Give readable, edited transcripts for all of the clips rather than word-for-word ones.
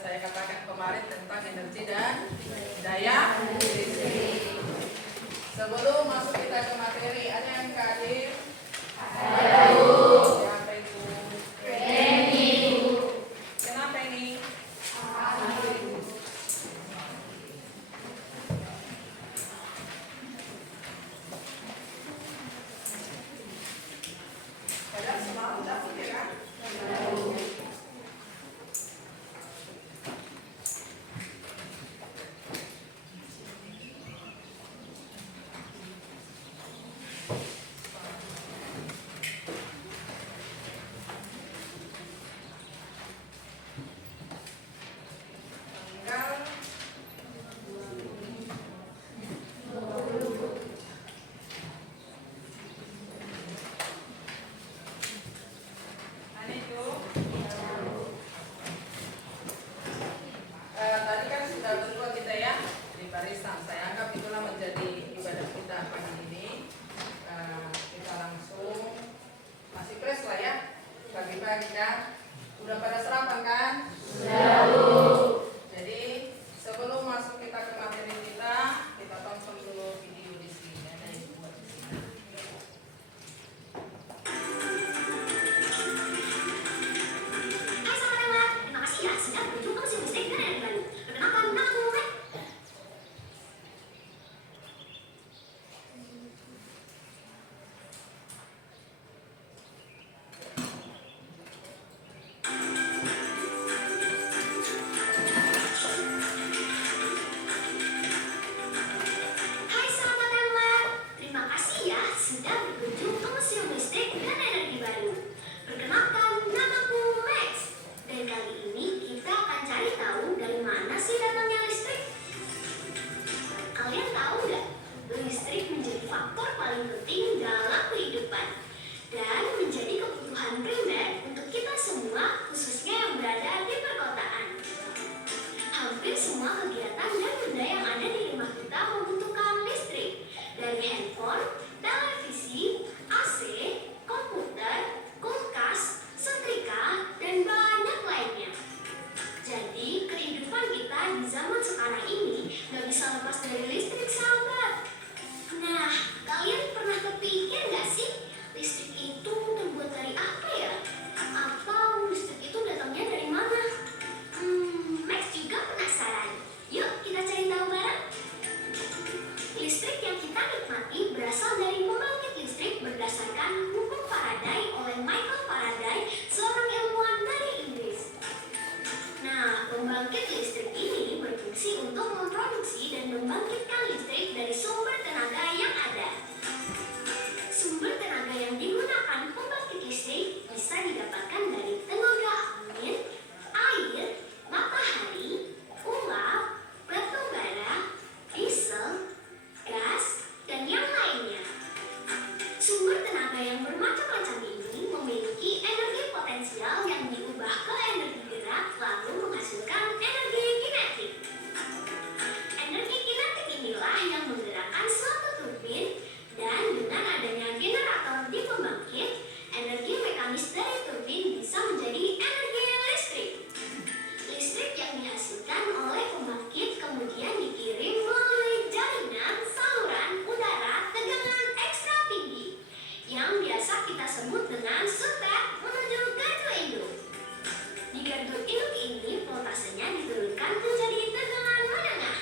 saya katakan kemarin tentang energi dan daya listrik. Sebelum masuk kita ke materi, ada yang hadir? Ada, Bu. Siapa itu? Reni, Bu. Kenapa ini? Padahal semalam dapat ya kan? Tanggal itu tadi kan sudah berdua kita ya di barisan. Saya anggap itulah menjadi ibadah kita pagi ini. Kita langsung masih fresh lah ya pagi-pagi kan. Udah pada sarapan kan? Sudah, Bu. Jadi sebelum masuk kita ke materi kita tonton dulu video di sini. Ada yang buat di sini. Hai sahabat lewat, terima kasih ya sudah berkunjung ke museum listrik dan energi baru. Perkenalkan, nama aku Muhammad. Hai sahabat lewat, terima kasih ya sudah berkunjung ke museum listrik dan energi baru. Perkenalkan, namaku Max. Dan kali ini kita akan cari tahu dari mana sih datangnya listrik. Kalian tahu nggak? Listrik menjadi faktor paling penting dalam kehidupan dan menjadi kebutuhan primer untuk kita semua, khususnya yang berada di perkotaan. Hampir semua kegiatan dan benda yang ada di rumah kita membutuhkan listrik, dari handphone, televisi, AC, komputer, kulkas, setrika, dan banyak lainnya. Jadi, kehidupan kita di zaman sekarang ini nggak bisa lepas dari listrik, sahabat. Nah, kalian pernah kepikir nggak sih, listrik itu terbuat dari apa ya? Atau listrik itu datangnya dari mana? Max juga penasaran. Yuk, kita cari tahu bareng. Listrik yang kita nikmati berasal dari pembangkit listrik berdasarkan hukum Faraday oleh Michael Faraday, seorang ilmuwan dari Inggris. Nah, pembangkit listrik ini berfungsi untuk memproduksi dan membangkitkan listrik dari sumber tenaga yang ada. Sumber tenaga yang digunakan pembangkit listrik bisa didapatkan dari tenaga angin, air, matahari, uap, batu bara, diesel, gas, dan yang lainnya. Sumber tenaga yang bermacam-macam ini memiliki energi potensial yang diubah ke energi gerak lalu menghasilkan energi kinetik. Energi kinetik inilah yang menggerakkan suatu turbin, dan dengan adanya generator di pembangkit, energi mekanis dari turbin bisa menjadi energi listrik. Listrik yang dihasilkan oleh pembangkit kemudian dikirim melalui jaringan saluran udara tegangan ekstra tinggi yang biasa kita sebut dengan sutet menuju gardu induk. Di gardu induk ini voltasenya diturunkan menjadi tegangan menengah.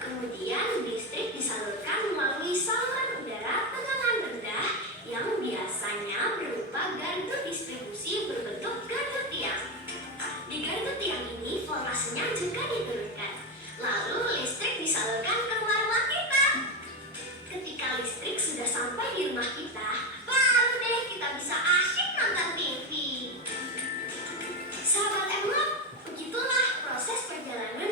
Kemudian listrik disalurkan melalui saluran udara tegangan rendah yang biasanya berupa gardu distribusi berbentuk gardu tiang. Di gardu tiang ini voltasenya juga diturunkan. Lalu listrik disalurkan ke rumah kita. Ketika listrik sudah sampai di rumah kita, baru deh kita bisa asyik nonton TV. Sahabat Emlok, begitulah proses perjalanan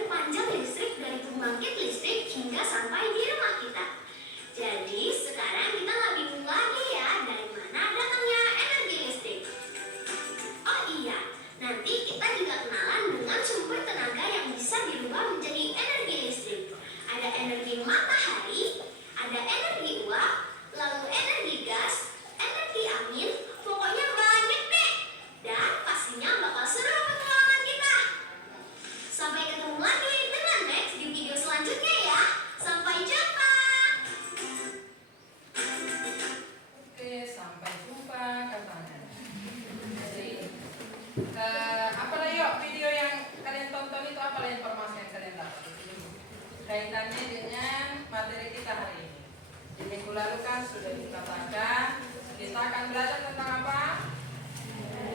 lalu kan sudah dikatakan kita akan belajar tentang apa?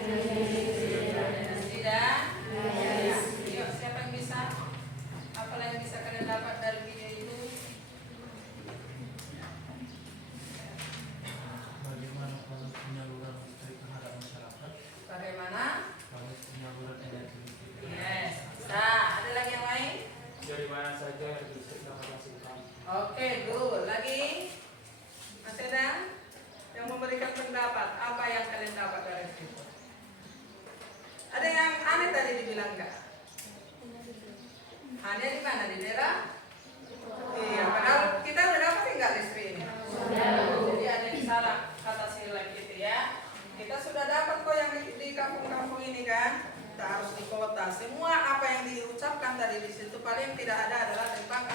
Dinasti dan yuk, siapa yang bisa? Apa yang bisa kalian dapat dari video itu? Bagaimana proses penyaluran listrik terhadap masyarakat? Bagaimana? Proses penyaluran energi listrik. Yes. Nah, ada lagi yang lain? Dari mana saja listrik dapat dihasilkan? Oke, good. Lagi? Masih ada yang memberikan pendapat? Apa yang kalian dapat dari situ? Ada yang aneh tadi dibilang enggak? Hanya di mana? Di daerah? Iya, padahal kita udah dapat enggak listrik ini? Jadi ada yang salah kata silap gitu ya. Kita sudah dapat kok yang di kampung-kampung ini kan? Kita harus di kota. Semua apa yang diucapkan tadi di situ paling tidak ada adalah tentang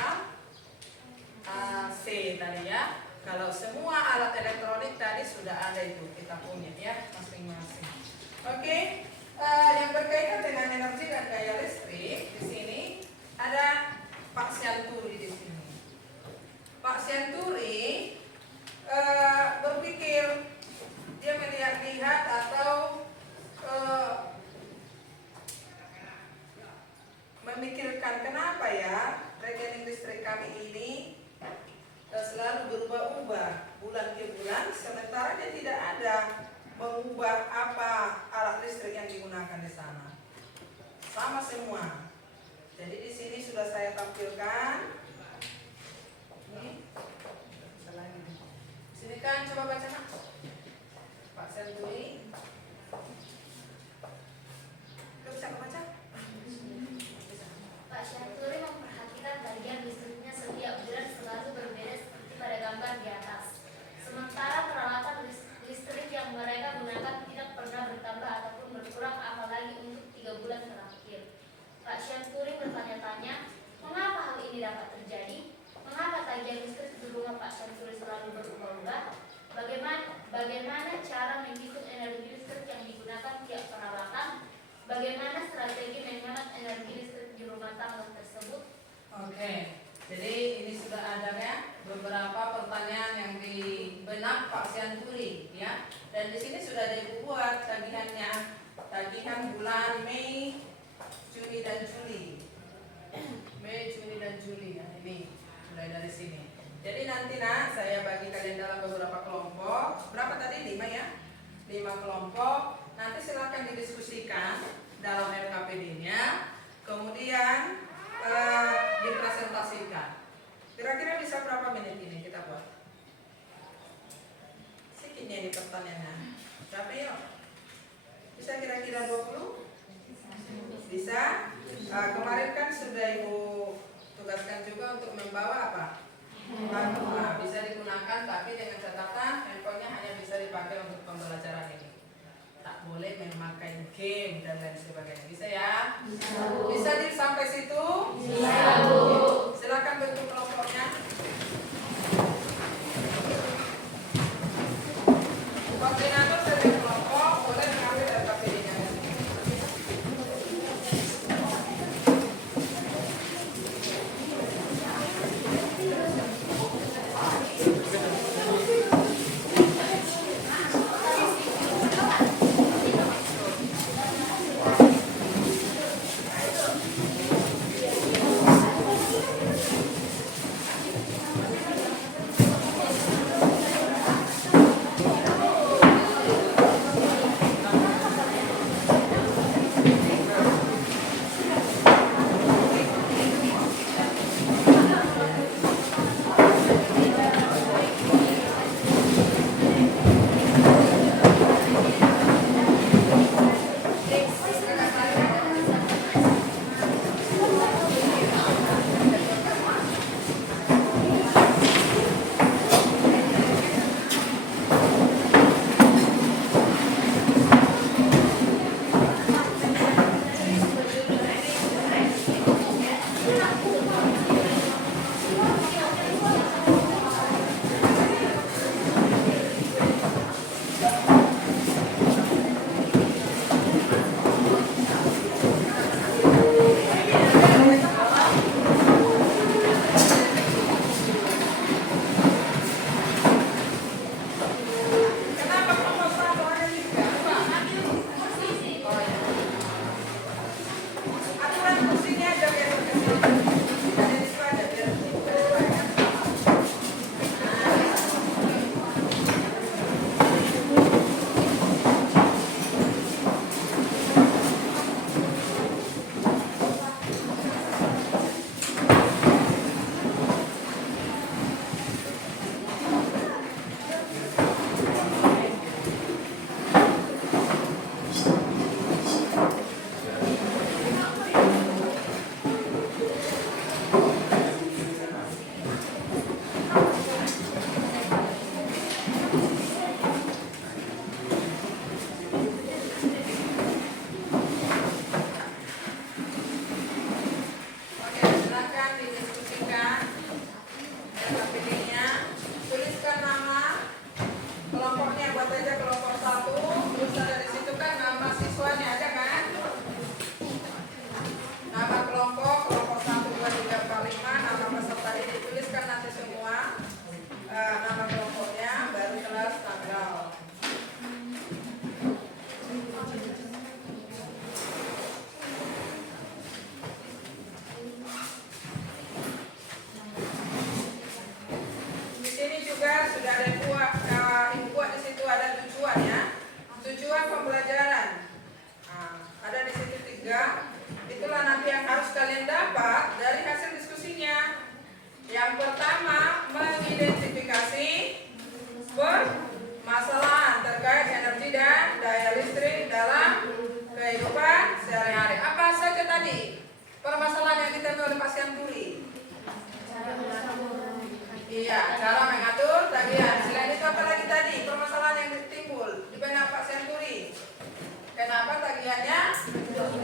AC tadi ya. Kalau semua alat elektronik tadi sudah ada itu kita punya ya masing-masing. Oke, yang berkaitan dengan energi dan daya listrik di sini ada Pak Sianturi di sini. Pak Sianturi berpikir, dia melihat atau memikirkan kenapa ya rekening listrik kami ini selalu berubah-ubah bulan ke bulan, sementara dia tidak ada mengubah apa alat listrik yang digunakan di sana. Sama semua. Jadi di sini sudah saya tampilkan. Ini. Sini kan coba baca Pak. Pak Senturi. Bisa baca? Pak Syanturi memperhatikan tagihan listriknya setiap bulan selalu berbeda seperti pada gambar di atas. Sementara peralatan listrik yang mereka gunakan tidak pernah bertambah ataupun berkurang, apalagi untuk 3 bulan terakhir. Pak Syanturi bertanya-tanya, mengapa hal ini dapat terjadi? Mengapa tagihan listrik di rumah Pak Syanturi selalu berubah-ubah? Bagaimana cara menghitung energi listrik yang digunakan tiap peralatan? Bagaimana strategi menghemat energi listrik di rumah tangga tersebut? Oke, jadi ini sudah ada ya beberapa pertanyaan yang di benak Pak Sianturi ya. Dan di sini sudah dibuat tagihannya, tagihan bulan Mei, Juni dan Juli. Mei, Juni dan Juli ya, ini mulai dari sini. Jadi nanti saya bagi kalian dalam beberapa kelompok. Berapa tadi? 5 ya? 5 kelompok. Nanti silakan didiskusikan dalam RKPD-nya. Kemudian dipresentasikan. Kira-kira bisa berapa menit ini kita buat? Sikitnya ini pertanyaannya. Berapa ya? Bisa kira-kira 20? Bisa? Kemarin kan sudah Ibu tugaskan juga untuk membawa apa? Nah, bisa digunakan tapi dengan catatan handphonenya hanya bisa dipakai untuk pembelajaran ini. Tak boleh memakai game dan lain sebagainya. Bisa ya? Bisa sampai situ? Bisa, Bu. Silakan bentuk kelompoknya. Koordinator dari kelompok boleh mengambil RKPD-nya. kursinya aja biar kesini. Dari situ aja biar supaya sama. Oke, silakan didiskusikan. Yang pilihnya, tuliskan nama kelompoknya, buat aja kelompok 1. Terus ada di situ kan nama siswanya ada kan? Nama kelompok 1, 2, 3, 4, 5. Nama peserta ini dituliskan nanti semua. Nama kelompoknya, baru kelas tanggal. Di sini juga sudah ada ibu buat di situ ada tujuan ya. Tujuan pembelajaran. Nah, ada di situ 3. Itulah nanti yang harus kalian dapat dari hasil diskusinya. Yang pertama, mengidentifikasi permasalahan terkait energi dan daya listrik dalam kehidupan sehari-hari. Apa saja tadi permasalahan yang ditemui oleh Pak Sianturi? Iya, cara mengatur tagihan. Selain itu apa lagi tadi permasalahan yang timbul di benak Pak Sianturi? Kenapa tagihannya?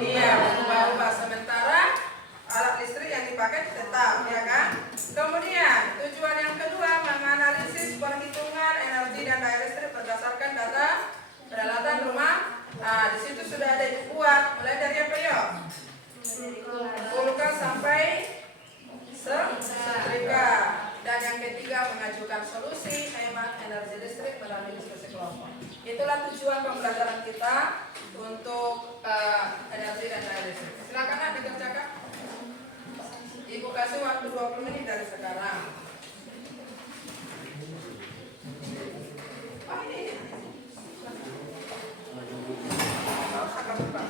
Iya, berubah-ubah sementara alat listrik yang dipakai tetap, ya kan? Kemudian tujuan yang kedua, menganalisis perhitungan energi dan daya listrik berdasarkan data peralatan rumah. Nah, di situ sudah ada ibu buat, mulai dari apa yuk? Kulkas sampai setrika. Dan yang ketiga, mengajukan solusi hemat energi listrik melalui diskusi kelompok. Itulah tujuan pembelajaran kita untuk energi dan daya listrik. Silakan Nak dikerjakan. Ibu kasih waktu 20 menit dari sekarang. Oh ini. Nggak usah kamu Pak.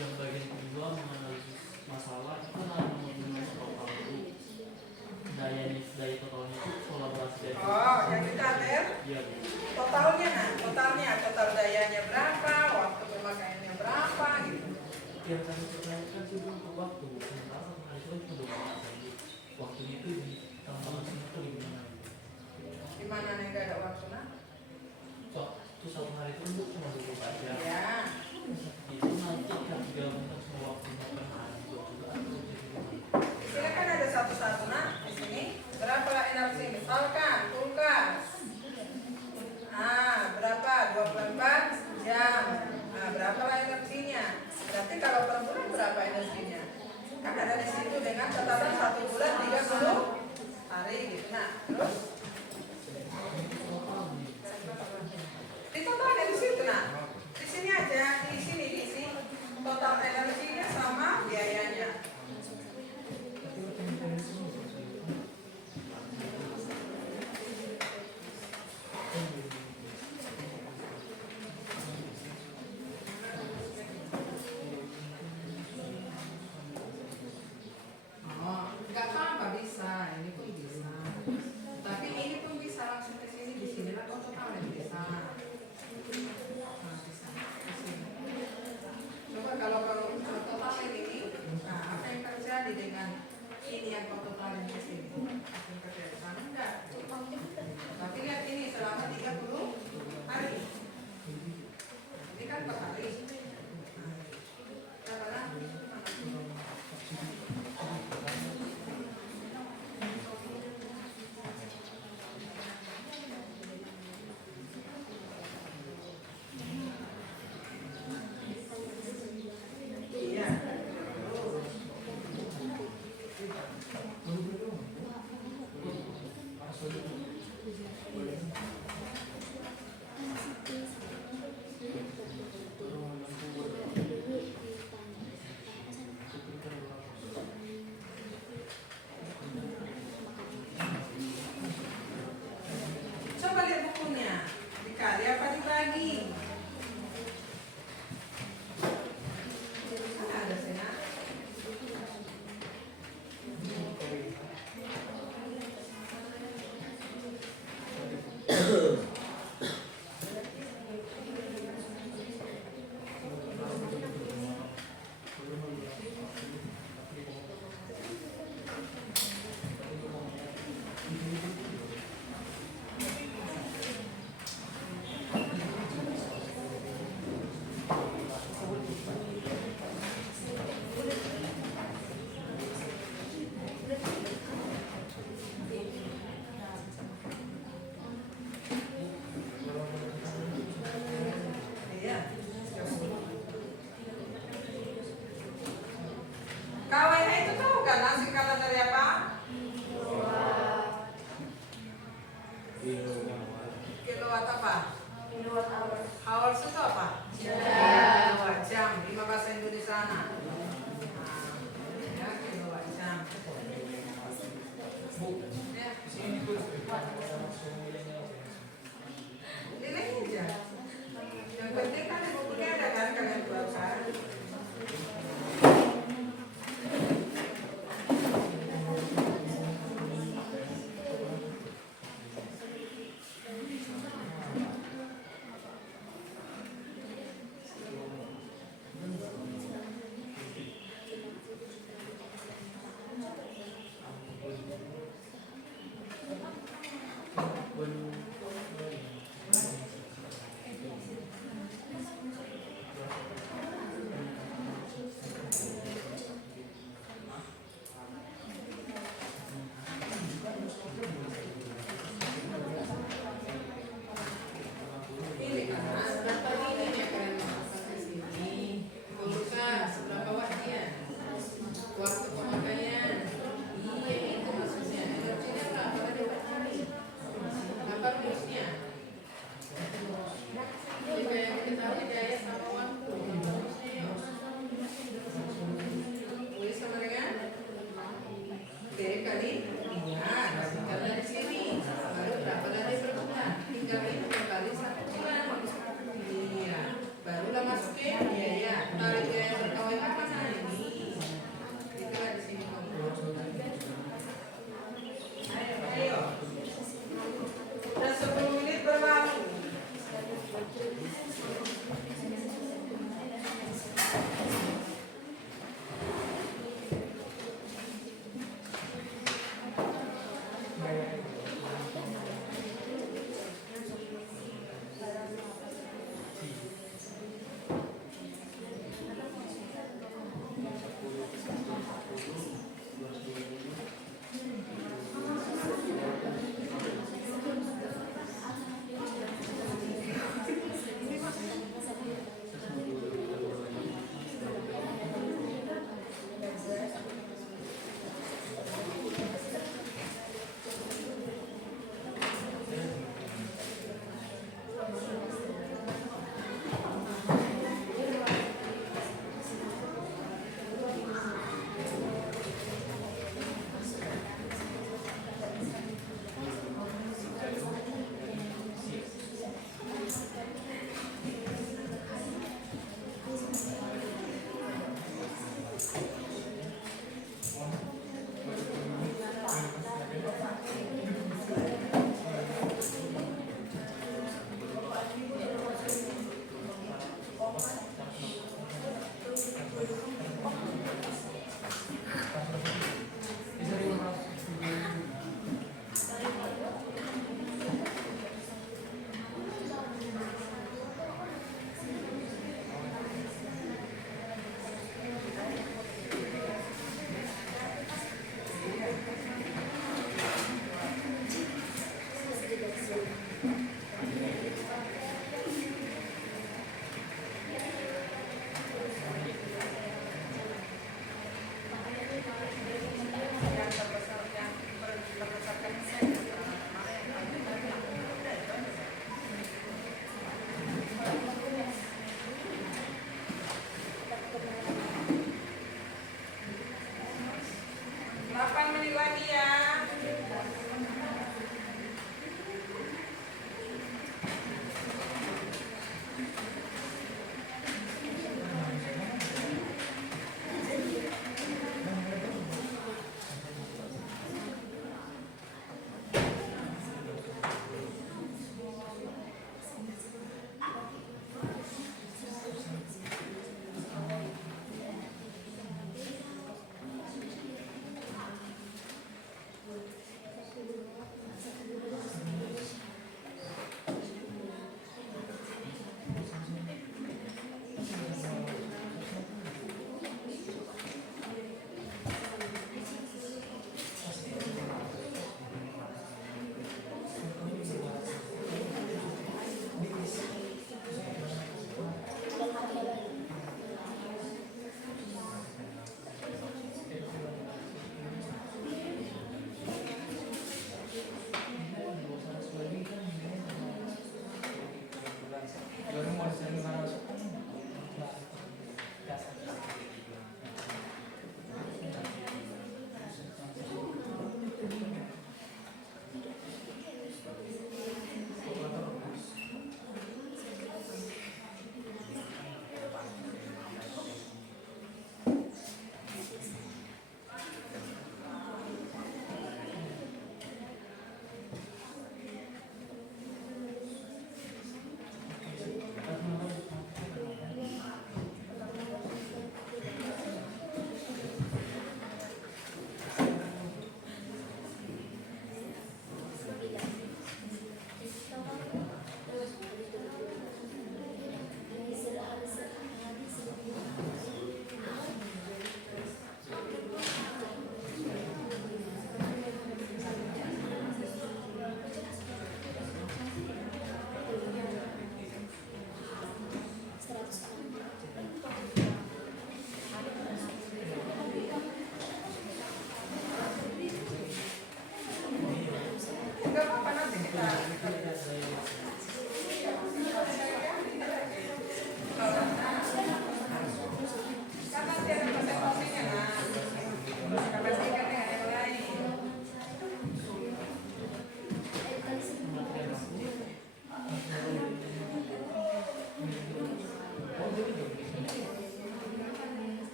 yang bagian kedua menganalisis masalah itu namanya total dulu. Daya totalnya itu kolaborasi dari yang ditater ya, totalnya, total dayanya berapa, waktu pemakaiannya berapa gitu. yang kami pertanyakan itu untuk waktu, sementara satu hari itu cuma 24 jam. Waktunya itu di tambahan semua itu di mana? Di mana nih nggak ada waktu nah? Itu satu hari itu cuma 24 jam. Ya. Itu nanti kan digabungkan semua waktunya per hari juga Di sini kan ada satu-satu nah. Di sini berapa energi? Misalkan kulkas. Berapa? 24 jam. Berapa lah energinya? Berarti kalau per bulan berapa energinya? Kan ada di situ dengan catatan 1 bulan 30 hari gitu. Nah, terus di totalnya di situ nah. Di sini aja, di sini diisi total energinya sama biayanya. Nggak apa-apa bisa, ini pun bisa. Tapi ini pun bisa langsung ke sini, di sini lah totalnya bisa. Nah, bisa ke sini. Coba kalau totalnya ini, nah apa yang terjadi dengan ini yang totalnya ke sini? Langsung ke sana enggak? Tapi lihat ini selama 30 hari. Ini kan per hari. Nah, berapa? ganas singkatan dari apa? Kilowatt apa? Hours itu apa? Jam. Lima bahasa Indonesia anak. Ya, kilowatt jam. Ya, ini aja. Yang penting kan di bukunya ada kan kalian baca. When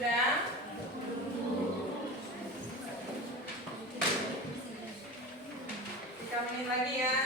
Sudah? 3 menit lagi ya.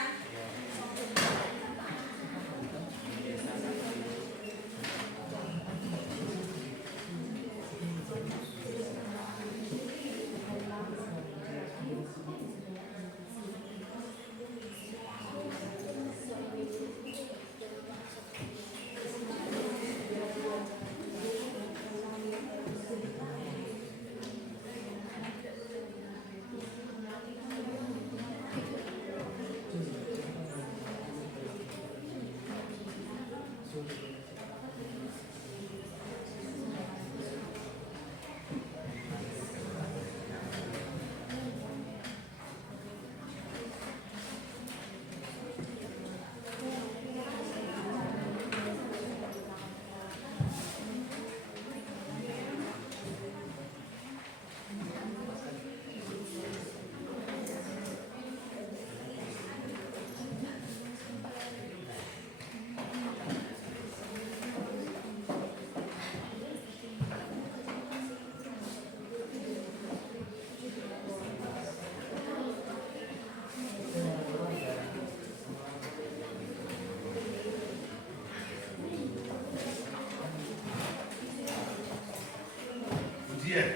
Ujian.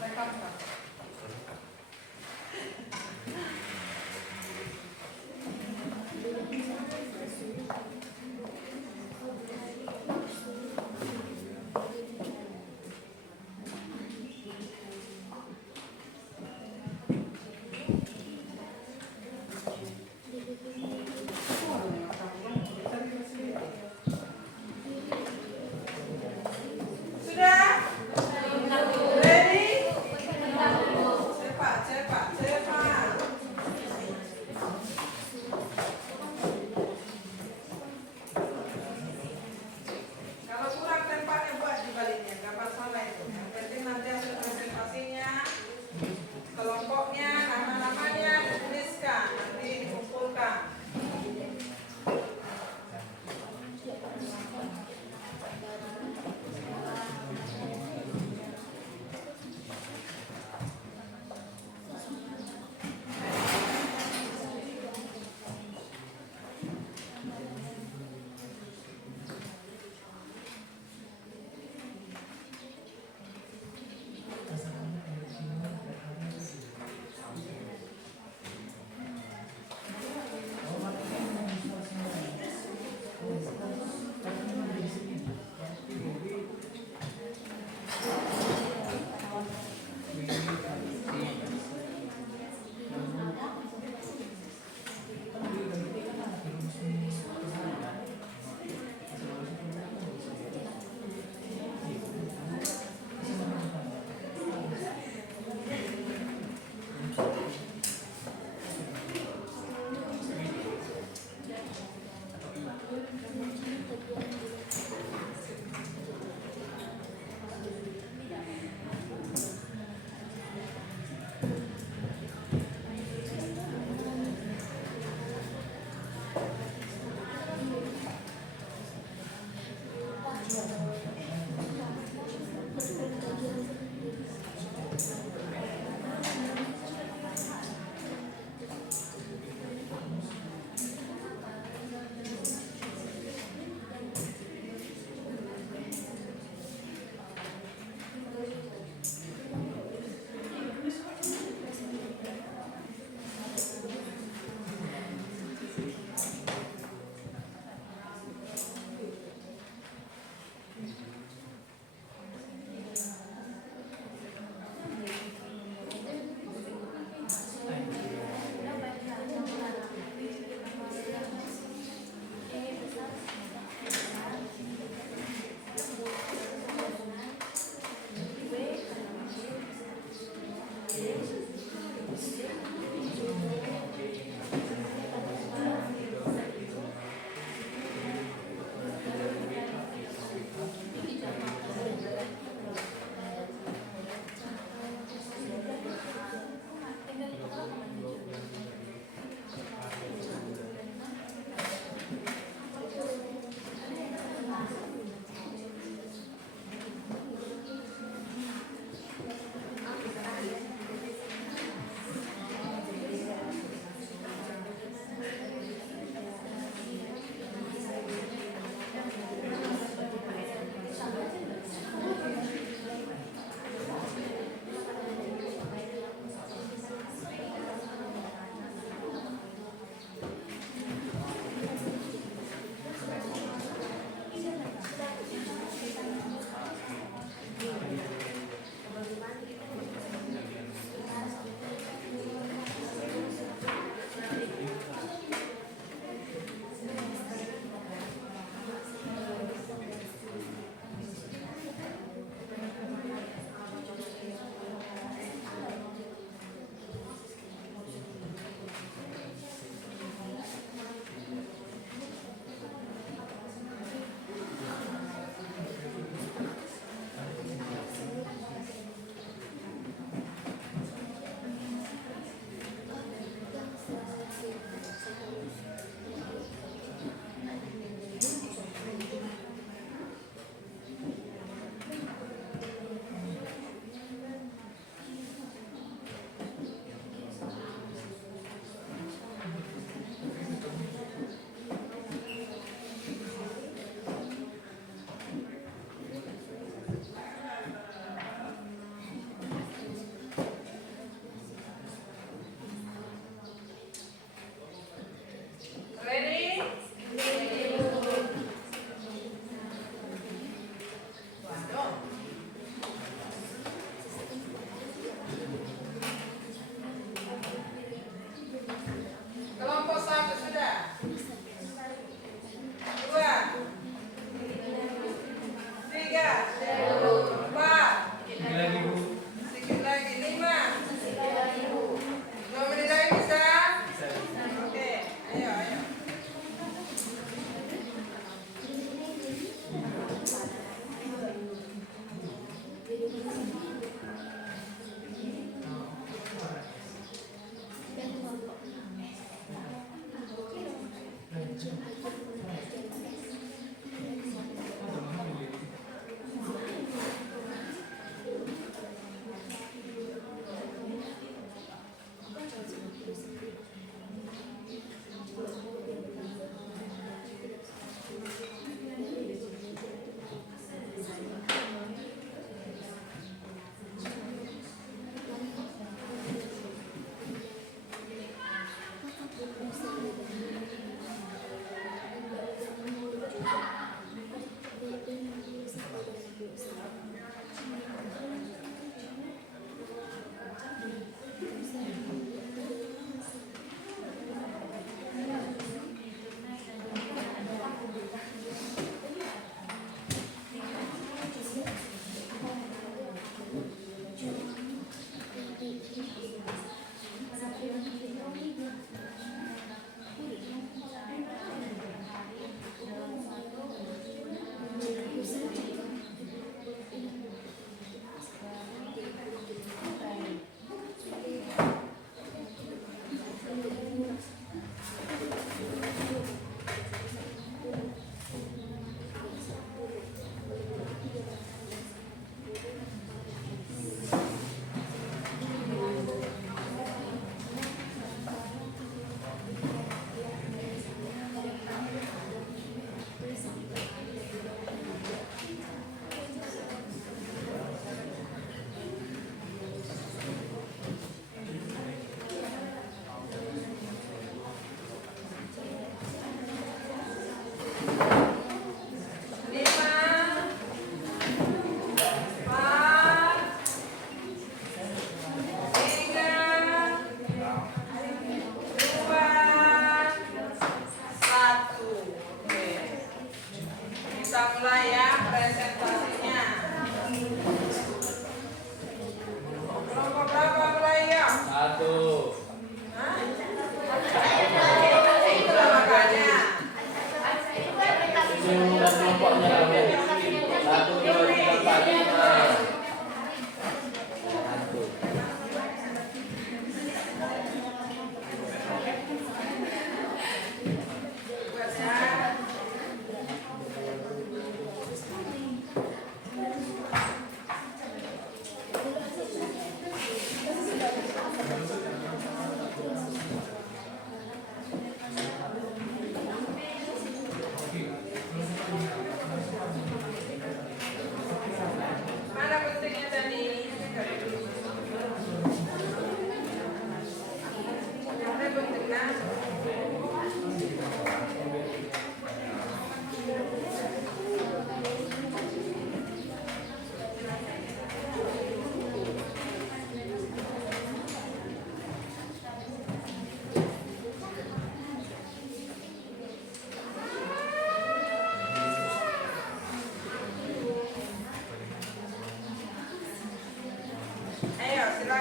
Rekam, Pak. Sudah? Ready?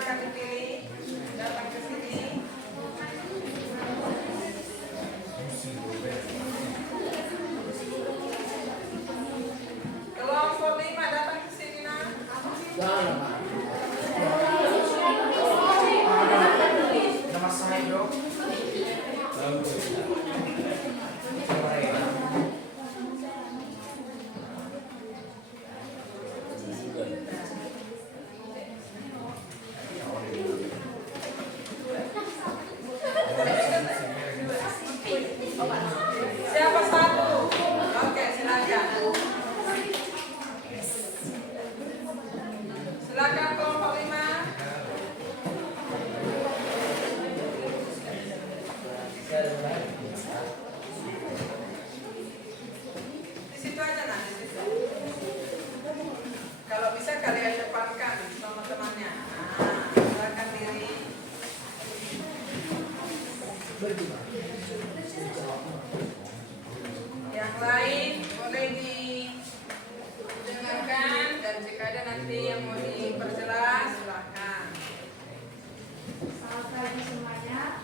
silakan dipilih. Datang ke sini. Kelompok 5 datang ke sini nak. Nama saya dok. Siapa satu? Oke, silakan. Silakan kelompok 5. Di situ aja nah, di situ. Kalau bisa kalian depankan sama temannya. Nah, silakan diri. Yang lain boleh didengarkan dan jika ada nanti yang mau diperjelas silakan. Selamat pagi semuanya.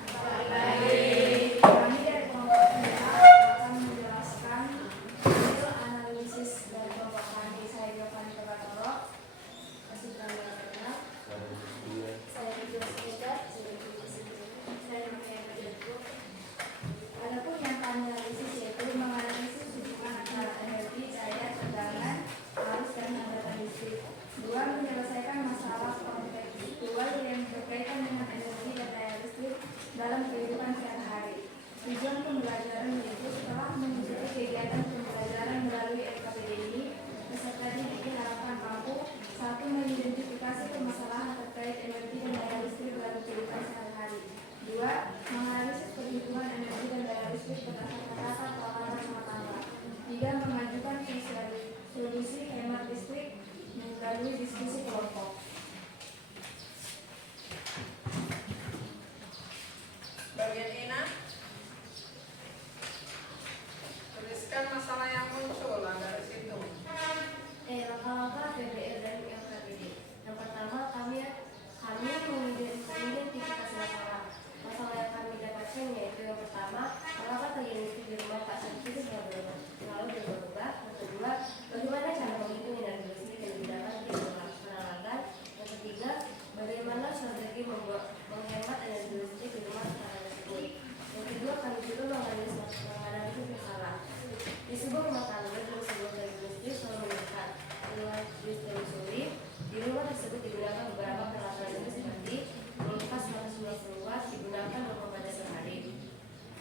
Baik. Kami dari kelompok 3 akan menjelaskan hasil analisis dari kelompok kami. Saya Giovanni Tegatoro. Kasih tanggapannya. Saya Ridho Sekedar. Saya Maya Kajarku. Adapun yang kami analisis yaitu menganalisis hubungan antara energi, cahaya, tegangan, arus dan hambatan listrik. 2. Menyelesaikan masalah kontekstual yang berkaitan dengan energi dan daya listrik dalam kehidupan sehari-hari. Tujuan pembelajaran yaitu setelah mengikuti kegiatan pembelajaran melalui LKPD ini, peserta didik diharapkan mampu 1. Mengidentifikasi permasalahan terkait energi dan daya listrik dalam kehidupan sehari-hari. 2. Menganalisis perhitungan energi dan daya listrik berdasarkan data pelanggaran rumah tangga. 3. Memajukan solusi hemat listrik melalui diskusi kelompok. Bagian Ina. Tuliskan masalah yang muncul dari situ. Langkah-langkah DPR dan LKPD. Yang pertama, kami mengidentifikasi masalah yang kami dapatkan yaitu yang pertama, mengapa tagihan listrik di rumah Pak Sakti itu selalu berubah. Yang kedua, bagaimana cara menghitung energi listrik yang digunakan di peralatan. Yang ketiga, bagaimana strategi menghemat energi listrik di rumah tangga tersebut. Yang kedua, kami juga menganalisis masalah. Di sebuah rumah tangga dan sebuah energi listrik selalu meningkat. Ditelusuri, di rumah tersebut digunakan beberapa peralatan listrik seperti kulkas 190 watt digunakan 24 jam per hari.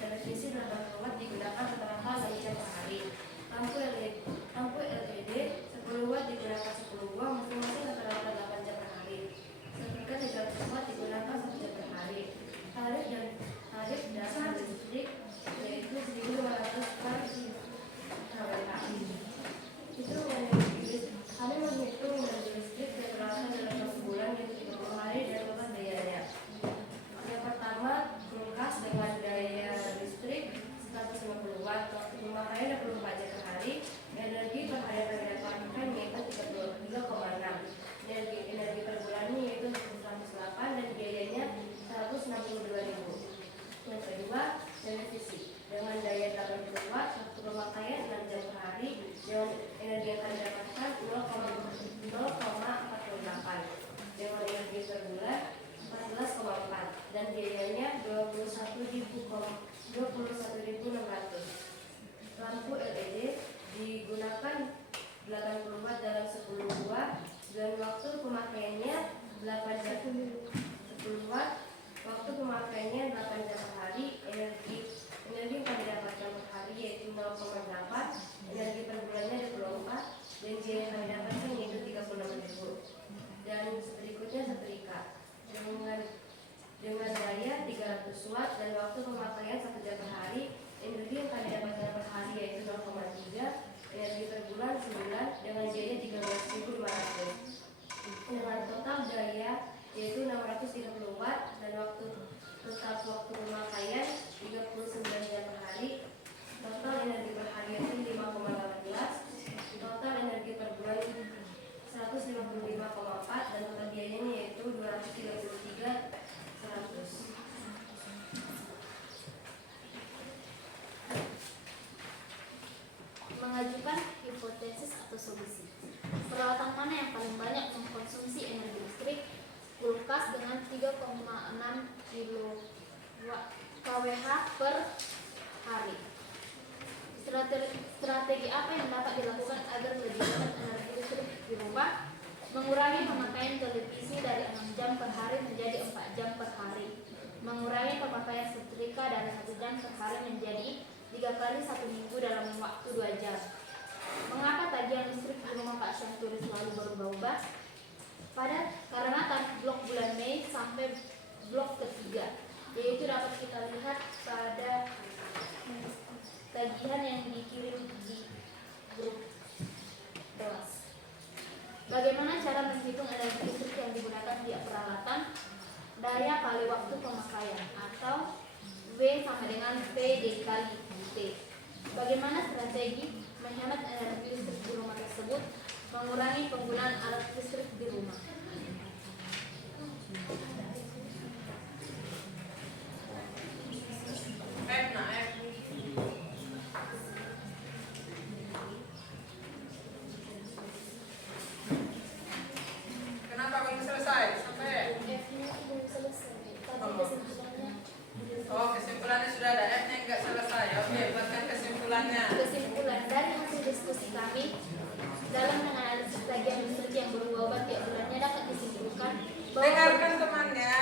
Televisi 80 watt digunakan rata-rata 6 jam per hari. Lampu LED 10 watt digunakan 10 buah masing-masing rata-rata 8 jam per hari. Setrika 300 watt digunakan 1 jam per hari. Tarif dasar listrik yaitu 1.500 per kWh. Itu kami menghitung energi listrik dan peralatan dalam 1 bulan yaitu 30 hari dan total biayanya. Yang pertama, kulkas dengan daya listrik 150 watt, waktu pemakaian 24 jam per hari, energi per hari yang didapatkan yaitu 33,6, energi per bulannya yaitu 108 dan biayanya 162.000. Yang kedua, televisi dengan daya 80 watt, waktu pemakaian 6 jam per hari, dengan energi yang akan didapatkan 0,48, dengan energi per bulan 14,4 dan biayanya 21.600. Lampu LED digunakan 80 watt dalam 10 buah dan waktu pemakaiannya 8 jam 10 watt, waktu pemakaiannya 8 jam per hari, energi yang akan didapatkan per hari yaitu 0,8, energi per bulannya 24 dan biaya yang akan didapatkan yaitu 36.000. Dan berikutnya setrika dengan daya 300 watt dan waktu pemakaian 1 jam per hari, energi yang akan didapatkan per hari yaitu 0,3, energi per bulan 9 dengan biaya 13.500. Dengan total daya yaitu 630 watt dan waktu pemakaian 39 jam per hari. Total energi per hari yaitu 5,18, total energi per bulan 155,4 dan total biayanya yaitu 230 kWh per hari. Strategi apa yang dapat dilakukan agar lebih hemat energi listrik di rumah? Mengurangi pemakaian televisi dari 6 jam per hari menjadi 4 jam per hari. Mengurangi pemakaian setrika dari 1 jam per hari menjadi 3 kali 1 minggu dalam waktu 2 jam. Mengapa tagihan listrik di rumah Pak Syamturi selalu berubah-ubah? Karena tarif blok bulan Mei sampai blok ketiga, yaitu dapat kita lihat pada tagihan yang dikirim di grup kelas. Bagaimana cara menghitung energi listrik yang digunakan tiap peralatan? Daya kali waktu pemakaian atau W sama dengan P dikali T. Bagaimana strategi menghemat energi listrik di rumah tersebut? Mengurangi penggunaan alat listrik di rumah. Kenapa belum selesai? Sampai F-nya belum selesai. Tapi kesimpulannya. oh, kesimpulannya sudah ada, F-nya enggak selesai. Oke, buatkan kesimpulannya. Kesimpulan dari hasil diskusi kami dalam menganalisis tagihan listrik yang berubah-ubah tiap bulannya dapat disimpulkan Dengarkan temannya.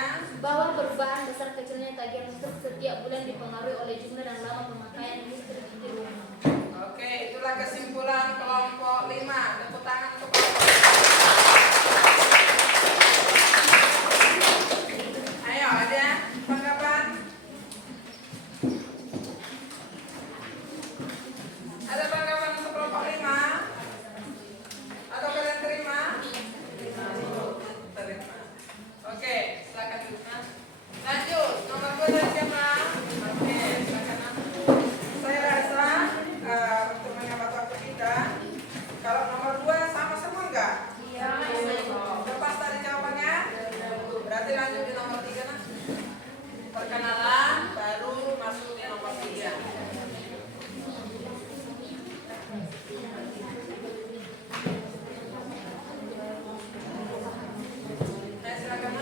bahwa perubahan besar kecilnya tagihan listrik setiap bulan dipengaruhi oleh jumlah dan lama pemakaian listrik di rumah. Oke, itulah kesimpulan kelompok 5. Tepuk tangan untuk kelompok. Ayo, ada tanggapan? Ada tanggapan untuk kelompok 5? Atau kalian terima? Terima. Oke, silakan duduk. Lanjut, nomor 2 dari siapa? Oke, silakan. Saya rasa untuk menghemat waktu kita, kalau nomor 2 sama semua enggak? Iya. Lepas tadi jawabannya? Berarti lanjut di nomor 3 nah. Perkenalan, baru masuk di nomor 3. Silakan.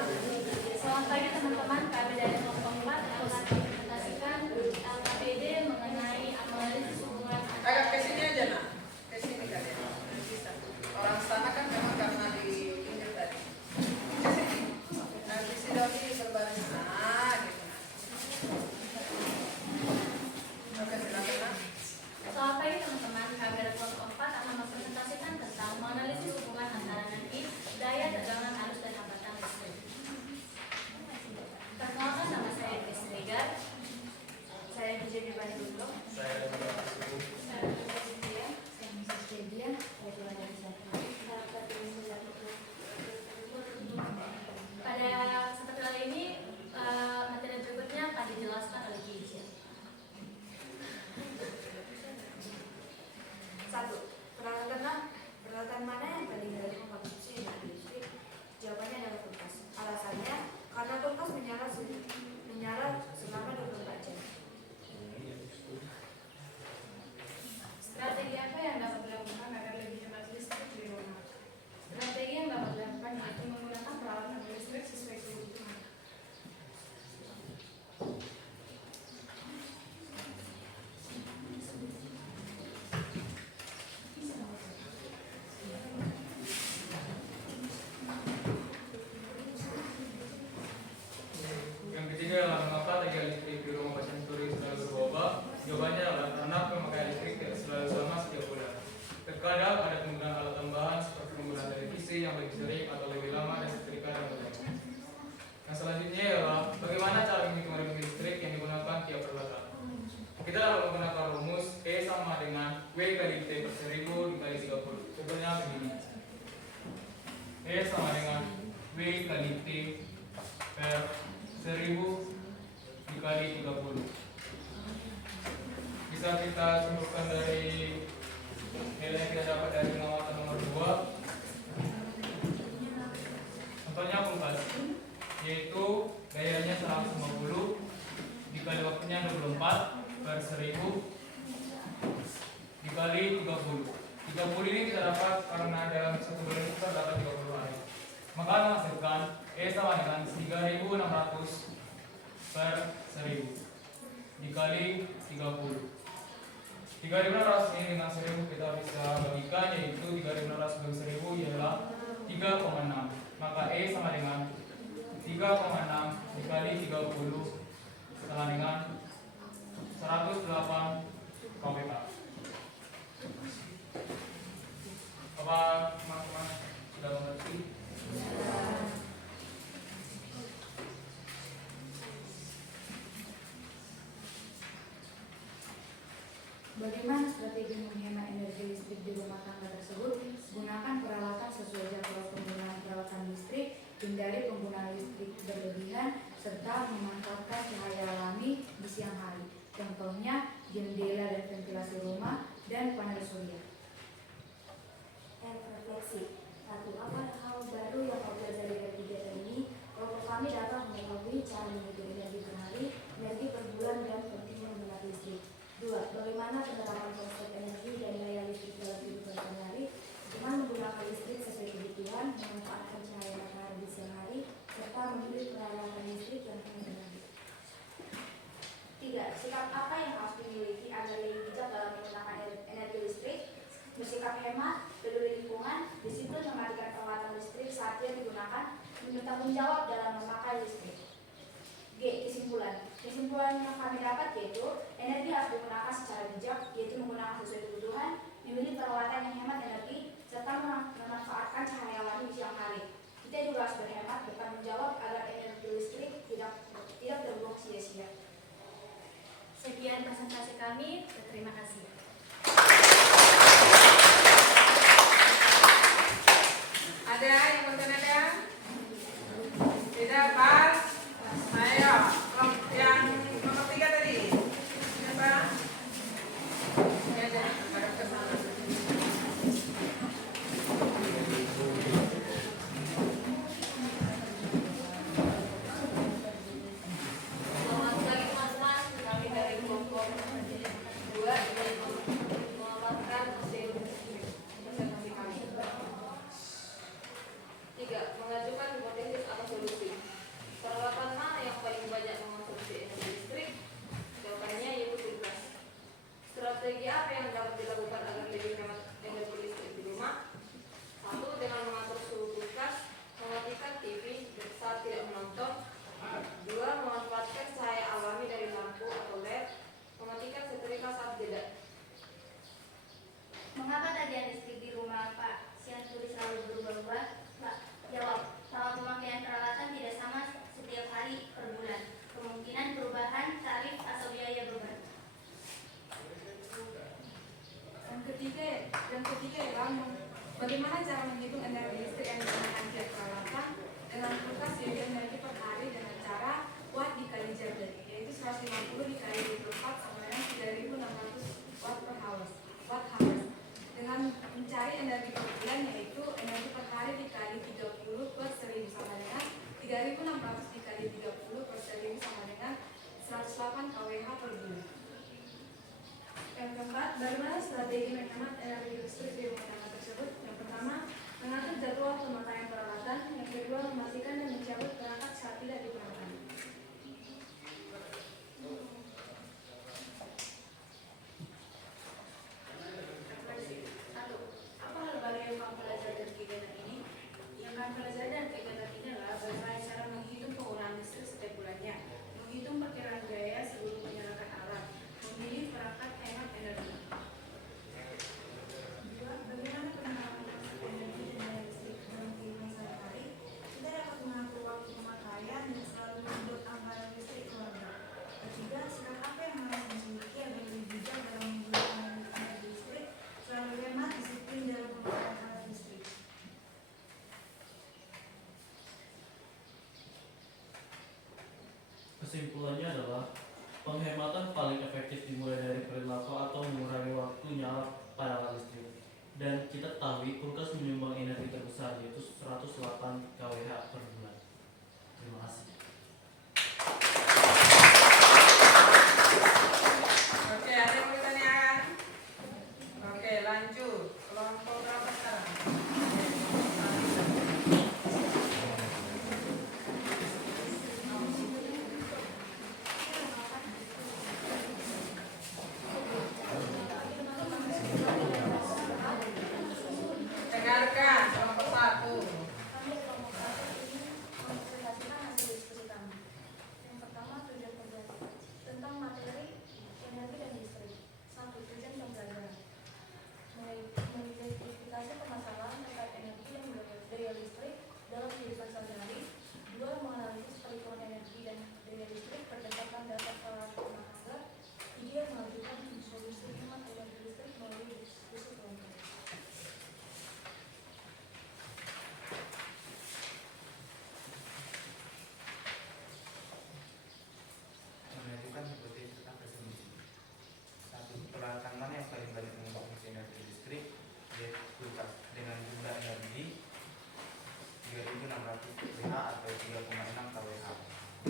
Selamat pagi teman-teman, kami dari kelompok 4 akan mempresentasikan LKPD mengenai analisis hubungan Agak ke sini aja nak, ke sini kalian. Bisa. Orang sana kan memang karena di pinggir tadi. Ke sini. Nah, di sini berbaris. Nah, gitu. Oke, silakan nak. Selamat pagi teman-teman, kami dari kelompok 4 akan mempresentasikan tentang menganalisis hubungan antara nanti daya tegangan arus dan hambatan listrik. Perkenalkan, nama saya Grace Regar. Saya DJ Bibani Dulu. Saya Cynthia. Saya Mrs. Debbia. Pada kesempatan kali ini, materi berikutnya akan dijelaskan oleh Gigi. 1. Peralatan mana yang paling dari mengkonsumsi energi listrik? Jawabannya adalah kulkas. Alasannya karena kulkas menyala selama 24 jam. Strategi apa yang dapat dilakukan agar lebih hemat listrik di rumah? Strategi yang dapat dilakukan yaitu menggunakan peralatan listrik sesuai kebutuhan. Yang ketiga adalah mengapa tagihan listrik di rumah Pak Syamturi selalu berubah? Jawabannya adalah karena pemakaian listrik tidak selalu sama setiap bulan. Terkadang ada penggunaan alat tambahan seperti penggunaan televisi yang lebih sering atau lebih lama dan setrika dan lainnya. Yang selanjutnya adalah bagaimana cara menghitung energi listrik yang digunakan tiap peralatan. Kita dapat menggunakan rumus E sama dengan W kali T per 1000 dikali 30. Contohnya begini. E sama dengan W kali T per 1000 dikali 30. Bisa kita simpulkan dari nilai yang kita dapat dari pengamatan nomor 2. Contohnya kulkas, yaitu dayanya 150 dikali waktunya 24 per 1000 dikali 30. 30 ini kita dapat karena dalam satu bulan itu terdapat 30 hari. Maka menghasilkan E sama dengan 3600 per 1000. dikali 30. 3.600 ini dengan 1000 kita bisa bagikan, yaitu 3.600 bagi 1000 ialah 3,6. Maka E sama dengan 3,6 dikali 30 sama dengan 108 kWh. Apa teman-teman sudah mengerti? Bagaimana strategi menghemat energi listrik di rumah tangga tersebut? Gunakan peralatan sesuai jadwal penggunaan peralatan listrik, hindari penggunaan listrik berlebihan, serta memanfaatkan cahaya alami di siang hari. Contohnya, jendela dan ventilasi rumah, dan panel surya. Refleksi. 1. Apa hal baru yang kau pelajari dari kegiatan ini? Kelompok kami dapat mengetahui cara menghitung energi per hari, energi per bulan, dan pentingnya menghemat listrik. 2. Bagaimana penerapan konsep energi dan daya listrik dalam kehidupan sehari-hari dengan menggunakan listrik sesuai kebutuhan, memanfaatkan cahaya matahari di siang hari, serta memilih peralatan listrik yang hemat energi. 3. Sikap apa yang harus dimiliki agar lebih bijak dalam menggunakan energi listrik? Bersikap hemat, peduli lingkungan, disiplin mematikan peralatan listrik saat dia digunakan, bertanggung jawab dalam memakai listrik. G. Kesimpulan. Kesimpulan yang kami dapat yaitu energi harus digunakan secara bijak, yaitu menggunakan sesuai kebutuhan, memilih peralatan yang hemat energi, serta memanfaatkan cahaya alami di siang hari. Kita juga harus berhemat, bertanggung jawab agar energi listrik tidak terbuang sia-sia. Sekian presentasi kami, terima kasih. Ada yang mau tanya? Tidak, pas. Ayo, yang nomor 3 tadi. Siapa? Ya, ada kesana. Selamat pagi teman-teman, kami dari kelompok 2 ingin memaparkan presentasi kami. 3. Mengajukan hipotesis atau solusi. Peralatan mana yang paling banyak mengonsumsi energi listrik? Jawabannya yaitu kulkas. Strategi apa yang dapat dilakukan agar lebih hemat energi listrik di rumah? 1. Dengan mengatur suhu kulkas, mematikan TV saat tidak menonton. 2. Memanfaatkan cahaya alami dari lampu atau LED, mematikan setrika saat jeda. Mengapa tagihan listrik di rumah Pak Sianturi selalu berubah-ubah? Pak, jawab. Pemakaian peralatan tidak sama setiap hari per bulan. Kemungkinan perubahan tarif atau biaya beban. Yang ketiga ialah bagaimana cara menghitung energi listrik yang digunakan tiap peralatan dengan kulkas yaitu energi per hari dengan cara watt dikali jam, yaitu 150 dikali 24 sama dengan 3.600 watt per hours. Dengan mencari energi per bulan yaitu energi per hari dikali 30 per 1000 sama dengan 3.600 dikali 30 per 1000 sama dengan 108 kWh per bulan. Yang keempat, bagaimana strategi menghemat energi listrik di rumah tangga tersebut? Yang pertama, mengatur jadwal pemakaian peralatan. Yang kedua, mematikan dan mencabut perangkat saat tidak diperlukan. Refleksi. 1. Apa hal baru yang kamu pelajari dari kegiatan ini? Yang kami pelajari dari kegiatan ini adalah bagaimana cara menghitung penggunaan listrik setiap bulannya, menghitung perkiraan biaya sebelum menyalakan alat, memilih perangkat hemat energi. 2. Bagaimana penerapan konsep energi dan daya listrik dalam kehidupan sehari-hari? Kita dapat mengatur waktu pemakaian dan selalu menghitung anggaran listrik keluarga. 3. Sikap apa yang harus dimiliki agar lebih bijak dalam menggunakan energi listrik, selalu hemat, disiplin dalam pemakaian alat listrik. Kesimpulannya adalah penghematan paling efektif dimulai dari perilaku atau mengurangi waktu nyala panel listrik. Dan kita ketahui kulkas menyumbang energi terbesar yaitu 108 kWh per bulan. Terima kasih. Oke, ada yang mau ditanyakan? Oke, lanjut. Kelompok berapa sekarang? 3.600 kWh atau 3,6 kWh.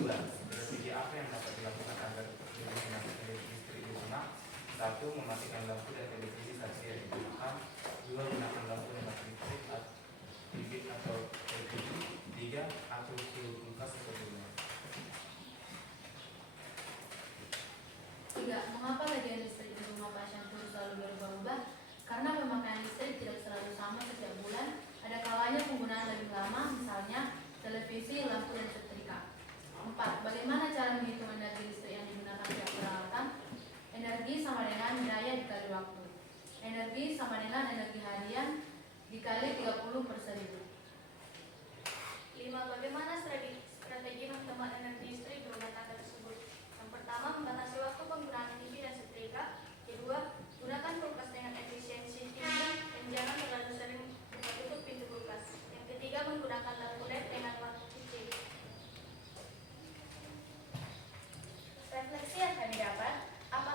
2. Strategi apa yang dapat dilakukan agar lebih hemat energi listrik di rumah? 1. Mematikan lampu dan televisi saat tidak digunakan. 2. Gunakan lampu hemat listrik atau LPG. 3. Atur suhu kulkas seperti ini. 3. Mengapa tagihan listrik di rumah Pak Syamsul selalu berubah-ubah? Karena pemakaian listrik tidak selalu sama setiap bulan. Ada kalanya penggunaan lebih lama, misalnya televisi, lampu, dan setrika. 4. Bagaimana cara menghitung energi listrik yang digunakan tiap peralatan? Energi sama dengan daya dikali waktu. Energi sama dengan energi harian dikali 30/1000. 5. Bagaimana strategi menghemat energi listrik di rumah tangga tersebut? Yang pertama, membatasi waktu penggunaan TV dan setrika. Kedua, gunakan kulkas dengan efisiensi tinggi dan jangan terlalu sering buka tutup pintu kulkas. Yang ketiga, menggunakan lampu LED dengan waktu kecil. Refleksi yang kami dapat, apa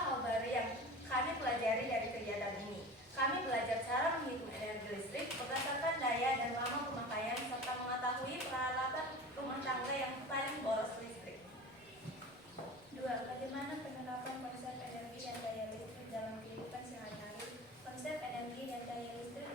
hal baru yang kami pelajari dari kegiatan ini? Kami belajar cara menghitung energi listrik berdasarkan daya dan lama pemakaian serta mengetahui peralatan rumah tangga yang paling boros listrik. 2. Bagaimana penerapan konsep energi dan daya listrik dalam kehidupan sehari-hari? Konsep energi dan daya listrik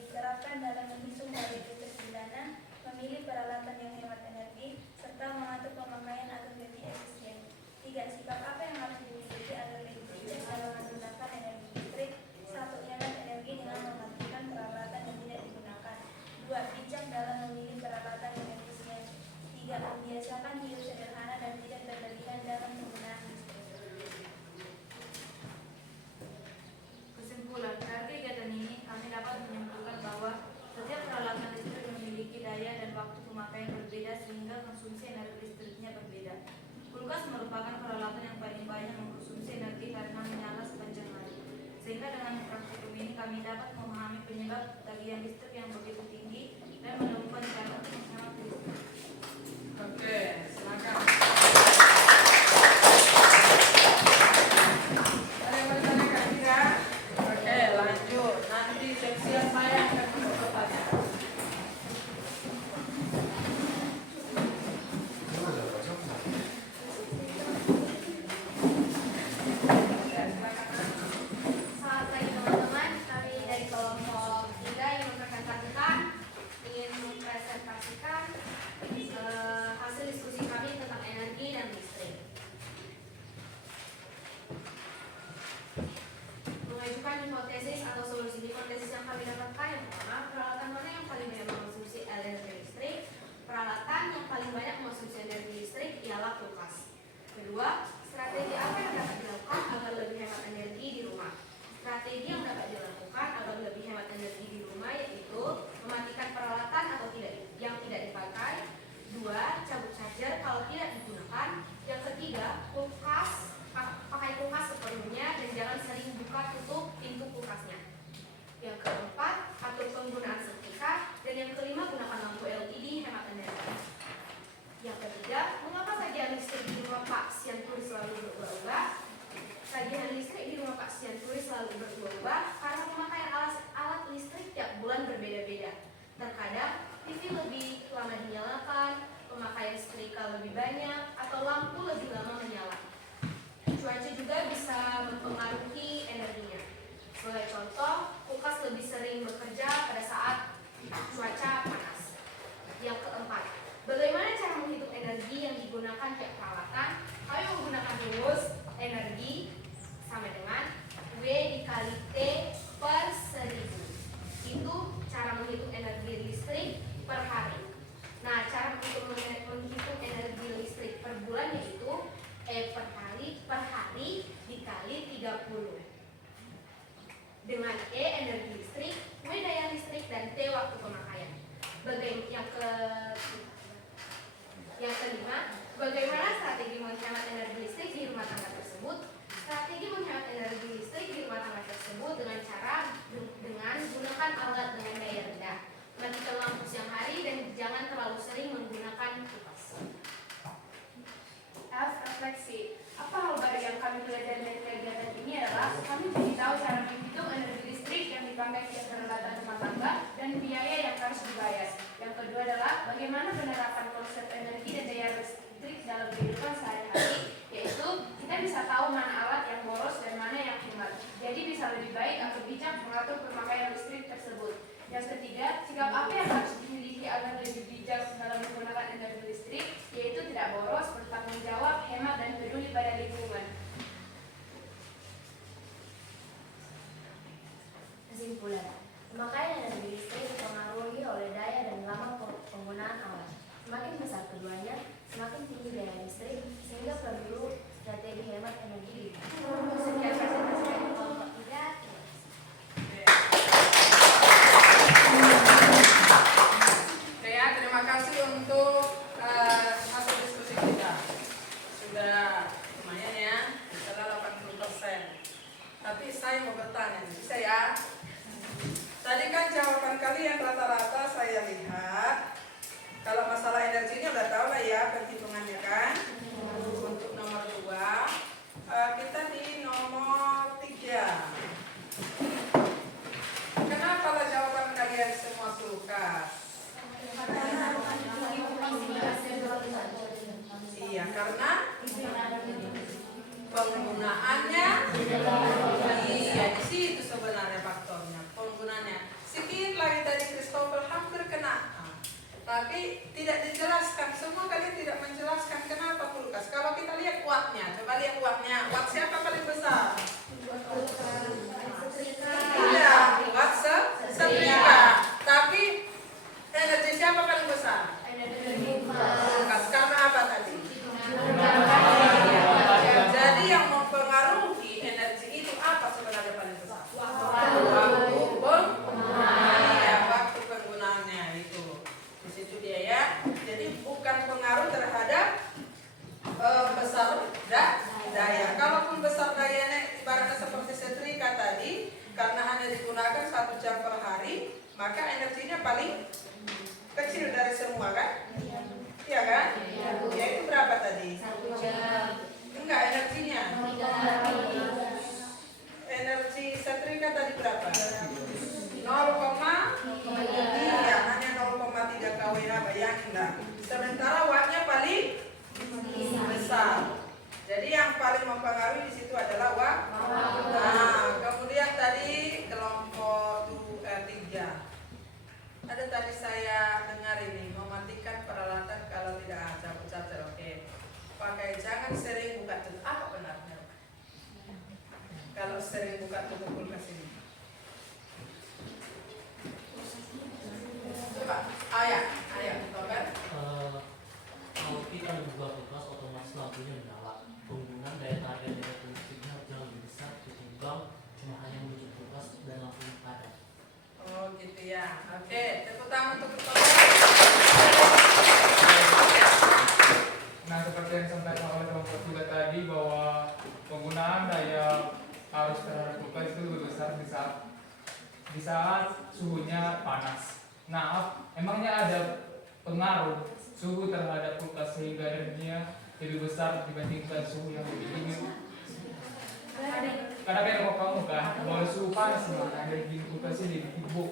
diterapkan dalam menghitung daya listrik bulanan, memilih peralatan yang hemat energi, serta mengatur pemakaian agar lebih efisien. 3. Sikap apa yang harus dimiliki agar lebih bijak dalam menggunakan energi listrik? 1. Hemat energi dengan mematikan peralatan yang tidak digunakan. 2. Bijak dalam memilih peralatan yang efisien. 3. Membiasakan hidup sederhana dan tidak berlebihan dalam penggunaan listrik. Kesimpulan, dari kegiatan ini kami dapat menyimpulkan bahwa setiap peralatan listrik memiliki daya dan waktu pemakaian berbeda sehingga konsumsi energi listriknya berbeda. Kulkas merupakan peralatan yang paling banyak mengkonsumsi energi karena menyala sepanjang hari. Sehingga dengan praktikum ini kami dapat memahami penyebab tagihan listrik yang begitu tinggi dan menemukan cara untuk menghemat listrik. Oke, silakan. Ada yang bertanya tidak? Oke, lanjut. Nanti seksian saya akan menjawab pertanyaan. Selamat pagi teman-teman, kami dari kelompok 3 yang mempresentasikan ingin mempresentasikan hasil diskusi kami tentang energi dan listrik. Mengajukan hipotesis atau solusi. Hipotesis yang kami dapatkan yang pertama, peralatan mana yang paling banyak mengkonsumsi energi listrik? Peralatan yang paling banyak mengkonsumsi energi listrik ialah kulkas. Kedua, strategi apa yang dapat dilakukan agar lebih hemat energi di rumah? Strategi yang dapat dilakukan agar lebih hemat energi di rumah yaitu mematikan peralatan atau yang tidak dipakai. 2. Cabut charger kalau tidak digunakan. Yang ketiga, pakai kulkas sepenuhnya dan jangan sering buka tutup pintu kulkasnya. Yang keempat, atur penggunaan setrika. Dan yang kelima, gunakan lampu LED hemat energi. Yang ketiga, mengapa tagihan listrik di rumah Pak Sianturi selalu berubah-ubah? Tagihan listrik di rumah Pak Sianturi selalu berubah-ubah karena pemakaian alat listrik tiap bulan berbeda-beda. Terkadang TV lebih lama dinyalakan, pemakaian setrika lebih banyak, atau lampu lebih lama menyala. Cuaca juga bisa mempengaruhi energinya. Sebagai contoh, kulkas lebih sering bekerja pada saat cuaca panas. Yang keempat, bagaimana cara menghitung energi yang digunakan tiap peralatan? Kami menggunakan rumus energi sama dengan W dikali T per 1000. Itu cara menghitung energi listrik per hari. Nah, cara menghitung energi listrik per bulan yaitu E per hari dikali 30. Dengan E energi listrik, W daya listrik, dan T waktu pemakaian. Yang kelima, bagaimana strategi menghemat energi listrik di rumah tangga tersebut? Strategi menghemat energi listrik di rumah tangga tersebut dengan gunakan alat dengan daya rendah, matikan lampu siang hari, dan jangan terlalu sering menggunakan kulkas. F. Refleksi. Apa hal baru yang kami pelajari dari kegiatan ini adalah kami jadi tahu cara menghitung energi listrik yang dipakai tiap peralatan rumah tangga dan biaya yang harus dibayar. kedua adalah bagaimana penerapan konsep energi dan daya listrik dalam kehidupan sehari-hari, yaitu kita bisa tahu mana alat yang boros dan mana yang hemat. Jadi bisa lebih baik atau bijak mengatur pemakaian listrik tersebut. Yang ketiga, sikap apa yang harus dimiliki agar lebih bijak dalam menggunakan energi listrik, yaitu tidak boros, bertanggung jawab, hemat, dan peduli pada lingkungan. Kesimpulan, pemakaian energi listrik dipengaruhi oleh daya dan lama penggunaan alat. Semakin besar keduanya, semakin tinggi daya listrik, sehingga perlu strategi hemat energi. Sekian presentasi dari kelompok 3. Oke ya, terima kasih untuk hasil diskusi kita. Sudah lumayan ya, setelah 80%. Tapi saya mau bertanya, bisa ya? Tadi kan jawaban kalian rata-rata saya lihat, kalau masalah energi ini udah tahu lah ya perhitungannya kan. Untuk nomor 2, kita di nomor 3. Kenapa lah jawaban kalian semua sulkas? Iya, karena penggunaannya. Iya, di situ sebenarnya faktornya, penggunaannya. Sedikit lagi tadi Christopher hampir kena. Tapi tidak dijelaskan, semua kalian tidak menjelaskan kenapa kulkas. Kalau kita lihat wattnya, coba lihat wattnya. Watt siapa paling besar? Iya, watt setrika. Tapi energi siapa paling besar? Kulkas. Karena apa tadi? Jadi yang mempengaruhi energi itu apa sebenarnya paling besar? Waktu penggunaannya itu. Di situ dia ya. Jadi bukan pengaruh terhadap besar daya. Kalaupun besar dayanya ibaratnya seperti setrika tadi, karena hanya digunakan 1 jam per hari, maka energinya paling kecil dari semua kan? Iya kan? Ya itu berapa tadi? 1 jam. Enggak, energinya. Energi setrika tadi berapa? 0,3, hanya 0,3 kWh, bayangin lah. Sementara wattnya paling besar. Jadi yang paling mempengaruhi di situ adalah watt. Nah, kemudian tadi kelompok 3. Ada tadi saya dengar ini mematikan peralatan kalau tidak ada charger. Oke. Pakai jangan sering buka tutup. Apa benarnya? Kalau sering buka tutup kulkas ini. Coba, ayah, Robert. Kalau kita buka kulkas, otomatis lampunya menyala. Penggunaan daya tarik dan daya listriknya jauh lebih besar ketimbang cuma hanya menutup kulkas dan lampunya padam. Oh gitu ya. Oke, tepuk tangan untuk Robert. Nah, seperti yang disampaikan oleh kelompok 3 tadi bahwa penggunaan daya arus terhadap kulkas itu lebih besar di saat suhunya panas. Nah, emangnya ada pengaruh suhu terhadap kulkas sehingga energinya lebih besar dibandingkan suhu yang lebih dingin? Karena kayak kalau kamu kan, kalau suhu panas maka energi kulkasnya lebih tinggi.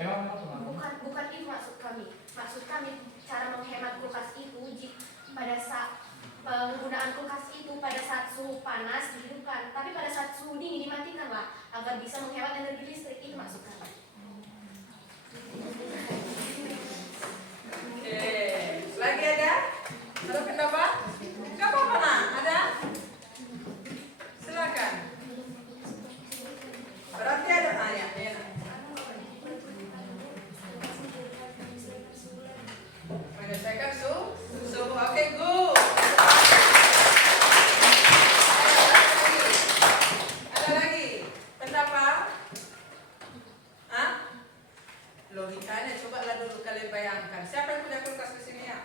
Emang pengaruh? Bukan itu maksud kami. Maksud kami cara menghemat kulkas itu pada saat penggunaan kulkas itu pada saat suhu panas dihidupkan, tapi pada saat suhu dingin dimatikanlah agar bisa menghemat energi listrik. Itu maksud kami. Oke, lagi ada? Ada pendapat? Gak apa-apa nah, ada? Silakan. Berarti ada tanya. Menyelesaikan suhu. Oke, good. Ada lagi? Pendapat? Hah? Logikanya coba dulu kalian bayangkan. Siapa yang punya kulkas di sini ya?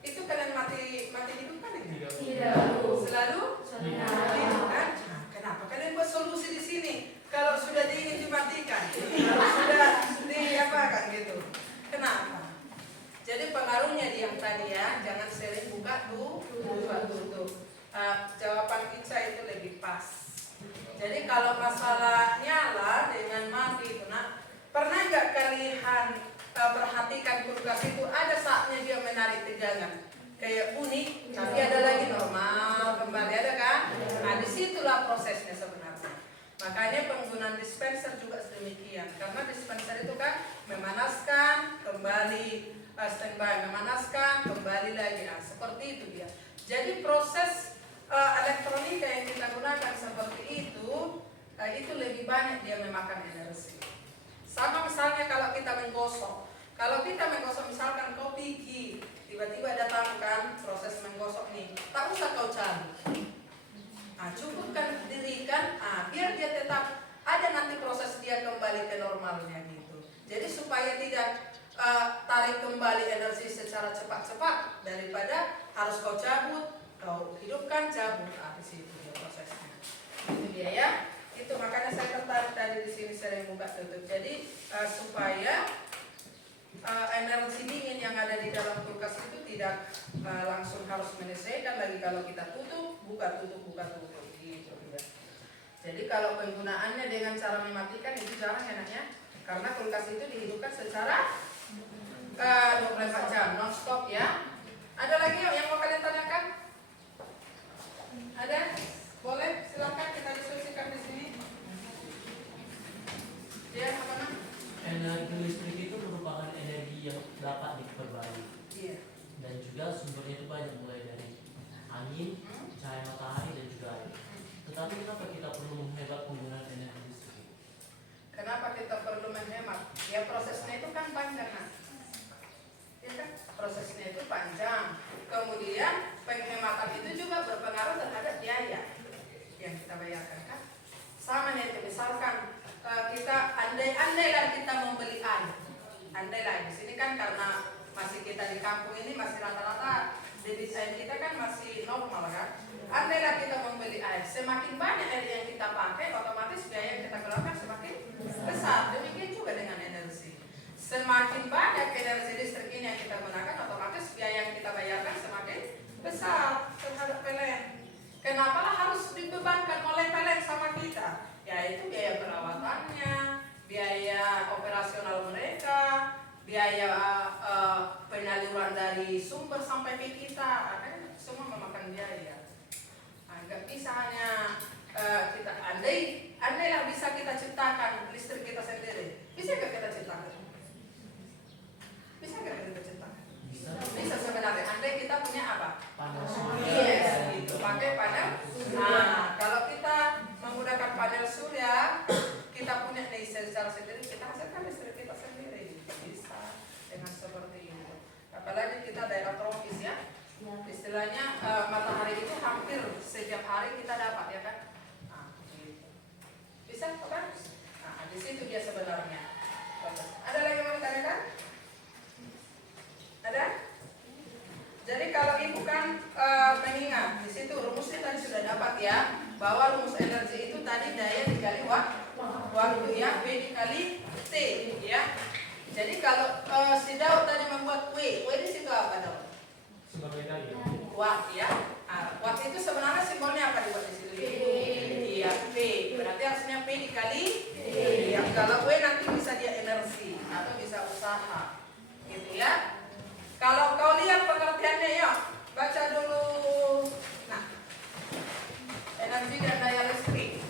Itu kalian mati hidup kan ini? Tidak. Selalu? Hidup kan? Nah, kenapa kalian buat solusi di sini? Kalau sudah dingin dimatikan, kalau sudah diapakan gitu. Kenapa? Jadi pengaruhnya di yang tadi ya, jangan sering buka tutup. Jawaban Ica itu lebih pas. Jadi kalau masalah nyala dengan mati itu, nah pernah nggak kalian perhatikan mematikan kulkas itu ada saatnya dia menarik tegangan kayak bunyi, tapi ada lagi normal kembali, ada kan? Nah disitulah prosesnya sebenarnya. Makanya penggunaan dispenser juga sedemikian, karena dispenser itu kan memanaskan kembali, standby, memanaskan kembali lagi, nah, seperti itu dia. Jadi proses elektronika yang kita gunakan seperti itu lebih banyak dia memakan energi. Sama misalnya kalau kita menggosok. Kalau kita menggosok misalkan kopi ghee, tiba-tiba datang kan proses menggosok nih, tak usah kau cari. Nah, cukupkan dirikan, biar dia tetap ada nanti proses dia kembali ke normalnya gitu. Jadi supaya tidak tarik kembali energi secara cepat-cepat daripada harus kau cabut, kau hidupkan, cabut. Di situ dia prosesnya. Itu dia ya. Itu makanya saya tertarik tadi di sini sering buka tutup. Jadi supaya energi dingin yang ada di dalam kulkas itu tidak langsung harus menyelesaikan lagi kalau kita tutup, buka tutup gitu ya. Jadi kalau penggunaannya dengan cara mematikan itu jarang enaknya, karena kulkas itu dihidupkan secara 24 jam non stop ya. Ada lagi yang mau kalian tanyakan? Ada? Boleh, silakan kita diskusikan di sini. Ya, apa namanya? Energi listrik itu merupakan energi yang dapat diperbarui. Iya. Dan juga sumbernya itu banyak, mulai dari angin, cahaya matahari dan juga air. Tetapi kenapa kita perlu menghemat penggunaan energi listrik? Kenapa kita perlu menghemat? Ya prosesnya itu kan panjang, nah. Ya kan? Prosesnya itu panjang. Kemudian penghematan itu juga berpengaruh terhadap biaya yang kita bayarkan kan. Sama nih, misalkan kita andailah kita membeli air. Andailah di sini kan karena masih kita di kampung ini masih rata-rata debit air kita kan masih normal kan. Andailah kita membeli air, semakin banyak air yang kita pakai, otomatis biaya yang kita keluarkan semakin besar. Demikian juga dengan energi. Semakin banyak energi listrik ini yang kita gunakan, otomatis biaya yang kita bayarkan semakin besar terhadap PLN. Kenapa harus dibebankan oleh PLN sama kita? Yaitu biaya perawatannya, biaya operasional mereka, biaya penyaluran dari sumber sampai ke kita, kan semua memakan biaya. Nggak bisa hanya kita andailah bisa kita ciptakan listrik kita sendiri. Bisa nggak kita ciptakan? Bisa nggak kita ciptakan? Bisa sebenarnya. Andai kita punya apa? Panel surya. Yes, gitu. Pakai panel. Nah, kalau kita menggunakan panel surya, kita punya nih secara sendiri, kita hasilkan listrik kita sendiri. Bisa dengan seperti itu. Apalagi kita daerah tropis ya. Istilahnya matahari itu hampir setiap hari kita dapat ya kan. Nah, gitu. Bisa kan? Nah, di situ dia sebenarnya. Ada lagi yang mau ditanyakan? Ada? Jadi kalau ibu kan mengingat di situ rumusnya tadi sudah dapat ya, bahwa rumus energi itu tadi daya dikali waktu ya, V dikali T ya. Jadi kalau si Daud tadi membuat W di situ apa Daud? Sebagai daya. Watt ya. Watt itu sebenarnya simbolnya apa dibuat di situ? Iya, P. Berarti artinya P dikali T. Ya, kalau W nanti bisa dia energi atau bisa usaha. Gitu ya. Kalau kau lihat pengertiannya ya, baca dulu. Nah, energi dan daya listrik.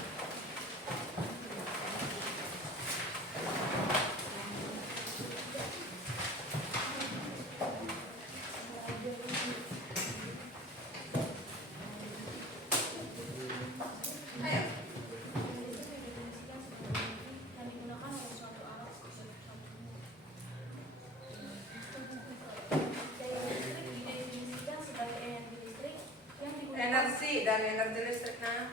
Ayo. Energi dan energi listriknya.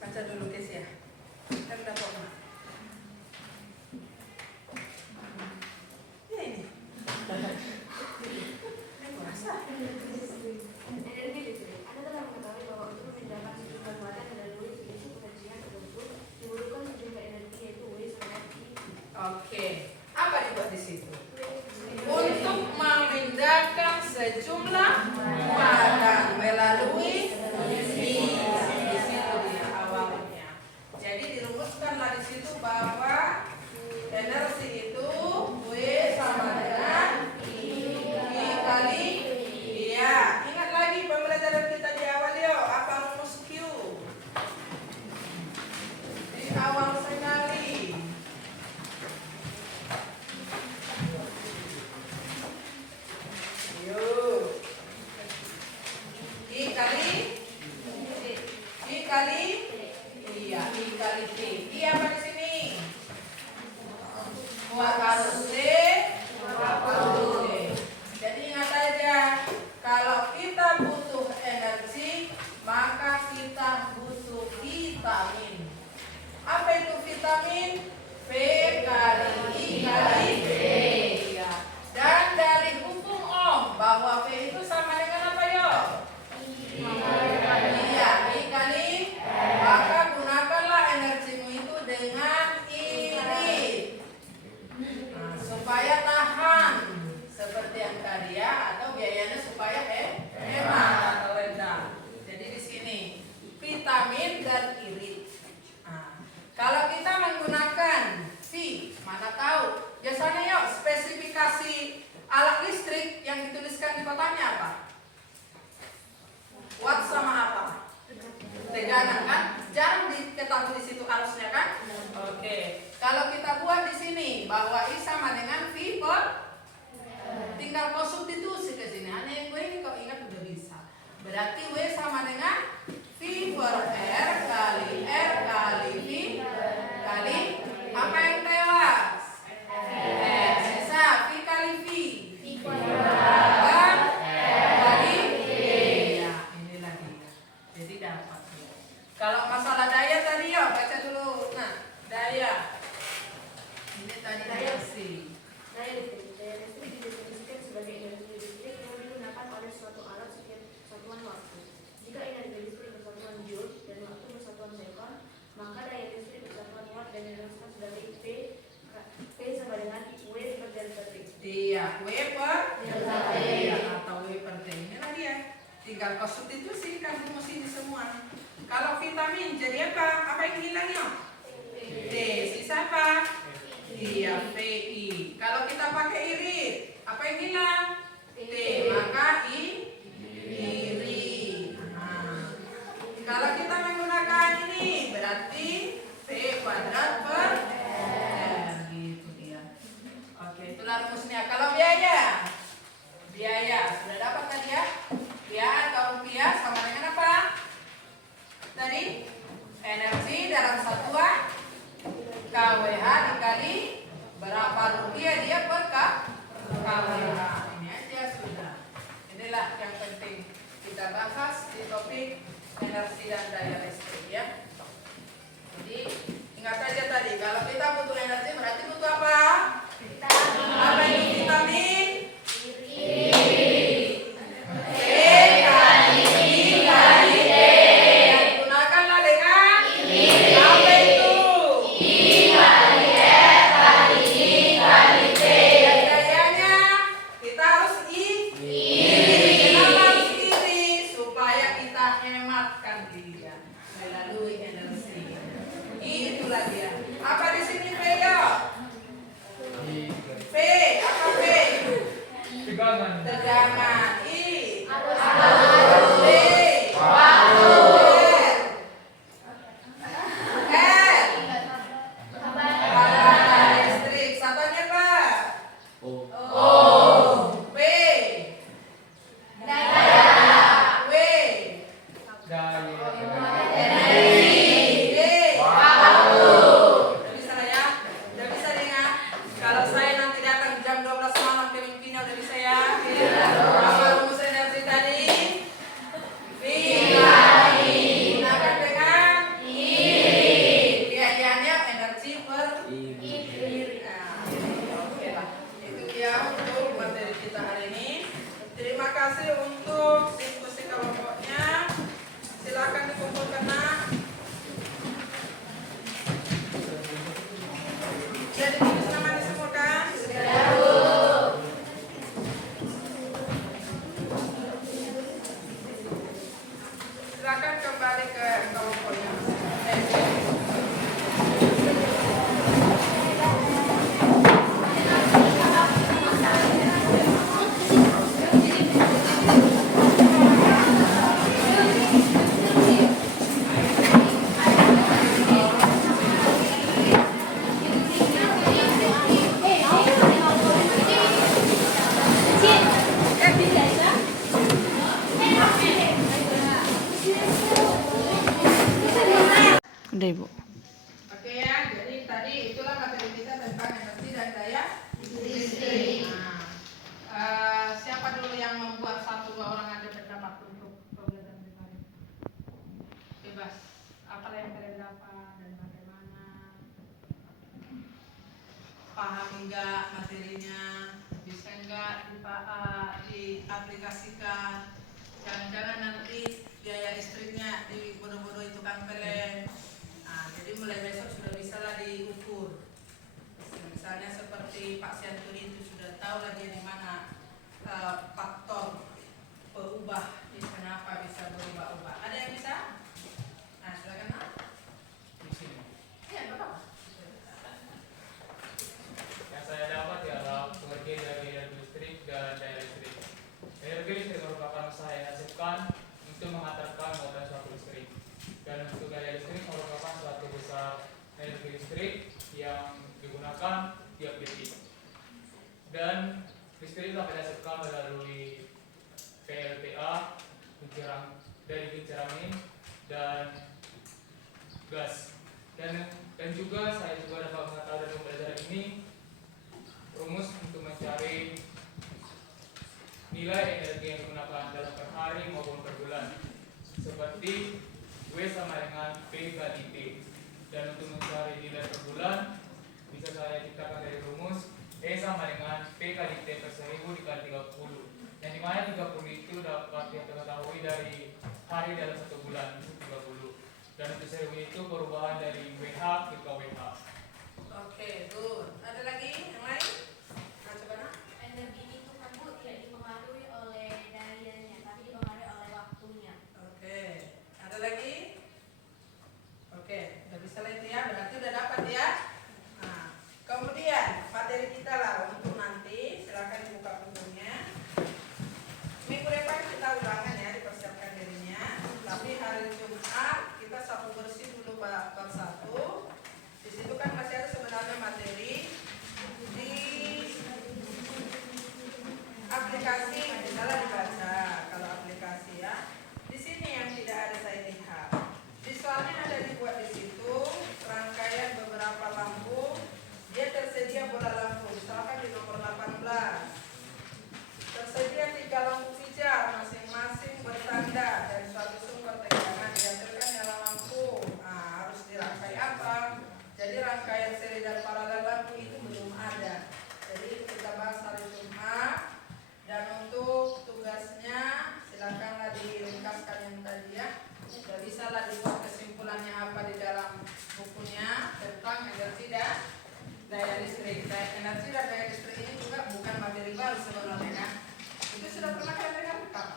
Baca dulu guys ya. Kan udah pernah. Ya ini. Energi listrik. Anda telah mengetahui bahwa untuk memindahkan sejumlah muatan dan melalui sejenis potensial tertentu dibutuhkan sejumlah energi yaitu W sama I. Oke. Apa dibuat di situ? Untuk memindahkan sejumlah muatan melalui I maka kita butuh vitamin. Apa itu vitamin? V kali I kali V. Ya. Dan dari hukum Ohm bahwa V itu sama dengan apa yo? Iya, I kali. Maka gunakanlah energimu itu dengan irit. Nah, supaya tahan seperti yang tadi ya, atau biayanya supaya hemat atau rendah. Jadi di sini vitamin dan irit. Nah, kalau kita menggunakan V, mana tahu? Biasanya yuk spesifikasi alat listrik yang dituliskan di kotaknya apa? Watt sama apa? Tegangan kan? Jarang diketahui di situ arusnya kan? Oke. Kalau kita buat di sini bahwa I sama dengan V per, tinggal kau substitusi ke sini. Aneh gue ini kau ingat udah bisa. Berarti W sama dengan V per R kali V kali apa yang tewas? Bisa V kali V. Kali V. Ya, ini lagi. Jadi dapat. Kalau masalah daya tadi yuk baca dulu. Nah, daya. Ini tadi daya sih. Daya listrik didefinisikan sebagai energi listrik yang digunakan oleh suatu alat setiap satuan waktu. Jika energi listrik bersatuan joule dan waktu bersatuan sekon, maka daya listrik bersatuan watt dan dirumuskan sebagai P sama dengan W per delta T. Iya, W per delta T atau W per T. Inilah dia. Tinggal kau substitusi kan rumus ini semua. Kalau vitamin jadi apa? Apa yang hilang ya? T. Sisa apa? Iya, VI. Kalau kita pakai irit, apa yang hilang? T. Maka irit. Nah, kalau kita menggunakan ini berarti V kuadrat per R. Gitu dia. Oke, itulah rumusnya. Kalau biaya, sudah dapat tadi ya? Biaya atau rupiah sama dengan apa? Tadi energi dalam satuan kWh dikali berapa rupiah dia per kWh. Ini aja sudah. Inilah yang penting kita bahas di topik energi dan daya listrik ya. Jadi ingat aja tadi kalau kita butuh energi berarti butuh apa? Apa itu vitamin? Tegangan I listrik satunya Pak P W bisa ya? Udah bisa dengar? Kalau saya nanti datang jam 12 malam ke Limpina udah bisa ya? Apa rumus energi tadi? Gunakan dengan biayanya energi per irit. Oke lah. Itu dia untuk materi kita hari ini. Terima kasih untuk diskusi kelompoknya. Silakan dikumpulkan nak. Jadi tulis namanya semua kan? Silakan kembali ke kelompoknya. Udah Ibu. Oke ya, jadi tadi itulah materi kita tentang energi dan daya listrik. Nah, siapa dulu yang membuat 1-2 orang ada pendapat untuk program dari kemarin? jelas apa yang kalian dapat dan bagaimana. Paham enggak materinya? Bisa enggak diaplikasikan? Jangan-jangan nanti biaya listriknya di bodoh-bodoh itu kan pelan. Nah, jadi mulai besok sudah bisa lah diukur. Misalnya seperti Pak Sianturi itu sudah tahu lah dia di mana faktor berubah, kenapa bisa berubah-ubah. Ada yang bisa? Nah, silakan Pak. Di sini. Iya, Bapak. Yang saya dapat ialah pengertian dari energi listrik dan daya listrik. Energi listrik merupakan usaha yang dihasilkan untuk mengantarkan modal suatu listrik. Dan untuk daya listrik merupakan suatu besar energi listrik yang digunakan tiap detik. Dan listrik dapat dihasilkan melalui PLTA, dari kincir angin dan gas. Dan juga saya juga dapat mengetahui dari pembelajaran ini rumus untuk mencari nilai energi yang digunakan dalam per hari maupun per bulan, seperti W sama dengan P kali T. Dan untuk mencari nilai per bulan bisa saya ciptakan dari rumus E sama dengan P kali T per 1000 dikali 30, yang dimana 30 itu dapat kita ketahui dari hari dalam satu bulan, itu 30. Dan untuk 1000 itu perubahan dari WH ke KWH. Oke, tuh. Ada lagi yang lain? Nah, coba nak. Energi itu kan Bu tidak dipengaruhi oleh dayanya, tapi dipengaruhi oleh waktunya. Oke, ada lagi? Oke, udah bisa lah itu ya, berarti udah dapat ya. Nah, kemudian materi kita lah untuk nanti, silakan dibuka bukunya. Minggu depan kita ulangan ya, dipersiapkan dirinya. Tapi hari Jumat kita sapu bersih dulu bab 1. Di situ kan masih ada sebenarnya materi di aplikasi, misalnya dibaca kalau aplikasi ya. Di sini yang tidak ada saya lihat. Visualnya ada dibuat di situ, rangkaian beberapa lampu. Dia tersedia bola lampu, misalkan di nomor 18. Tersedia 3 lampu pijar, masing-masing bertanda dari suatu sumber tegangan dihasilkan nyala lampu. Nah, harus dirangkai apa? Jadi rangkaian seri dan paralel lampu itu belum ada. Jadi itu kita bahas hari Jumat. Dan untuk tugasnya silakanlah diringkaskan yang tadi ya. Sudah bisa lah dibuat kesimpulannya apa di dalam bukunya tentang energi dan daya listrik. Energi dan daya listrik ini juga bukan materi baru sebenarnya kan. Itu sudah pernah kalian dengar Pak?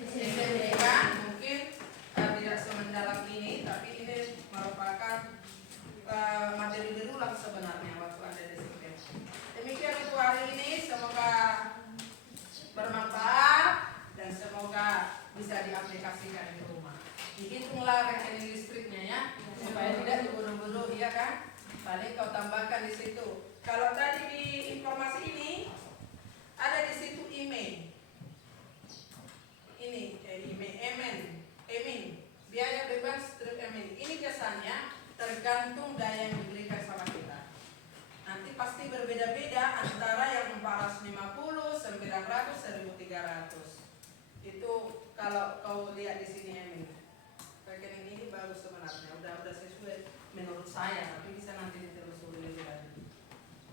SMK mungkin tidak semendalam ini, tapi ini merupakan materi berulang sebenarnya waktu ada di SMK. Demikian untuk hari ini, semoga bermanfaat dan semoga bisa diaplikasikan di rumah. Dihitunglah rekening listriknya ya, supaya tidak dibodoh-bodoh ya kan. Paling kau tambahkan di situ. Kalau tadi di informasi ini ada di situ email. Ini emin, biaya bebas strip emin. Ini jasanya tergantung daya yang diberikan sama kita. Nanti pasti berbeda-beda antara yang 450, 900, 1300. Itu kalau kau lihat di sini emin. Rekening ini bagus sebenarnya, udah sesuai menurut saya, tapi bisa nanti ditelusuri lebih lanjut.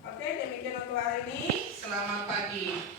Oke, demikian untuk hari ini. Selamat pagi.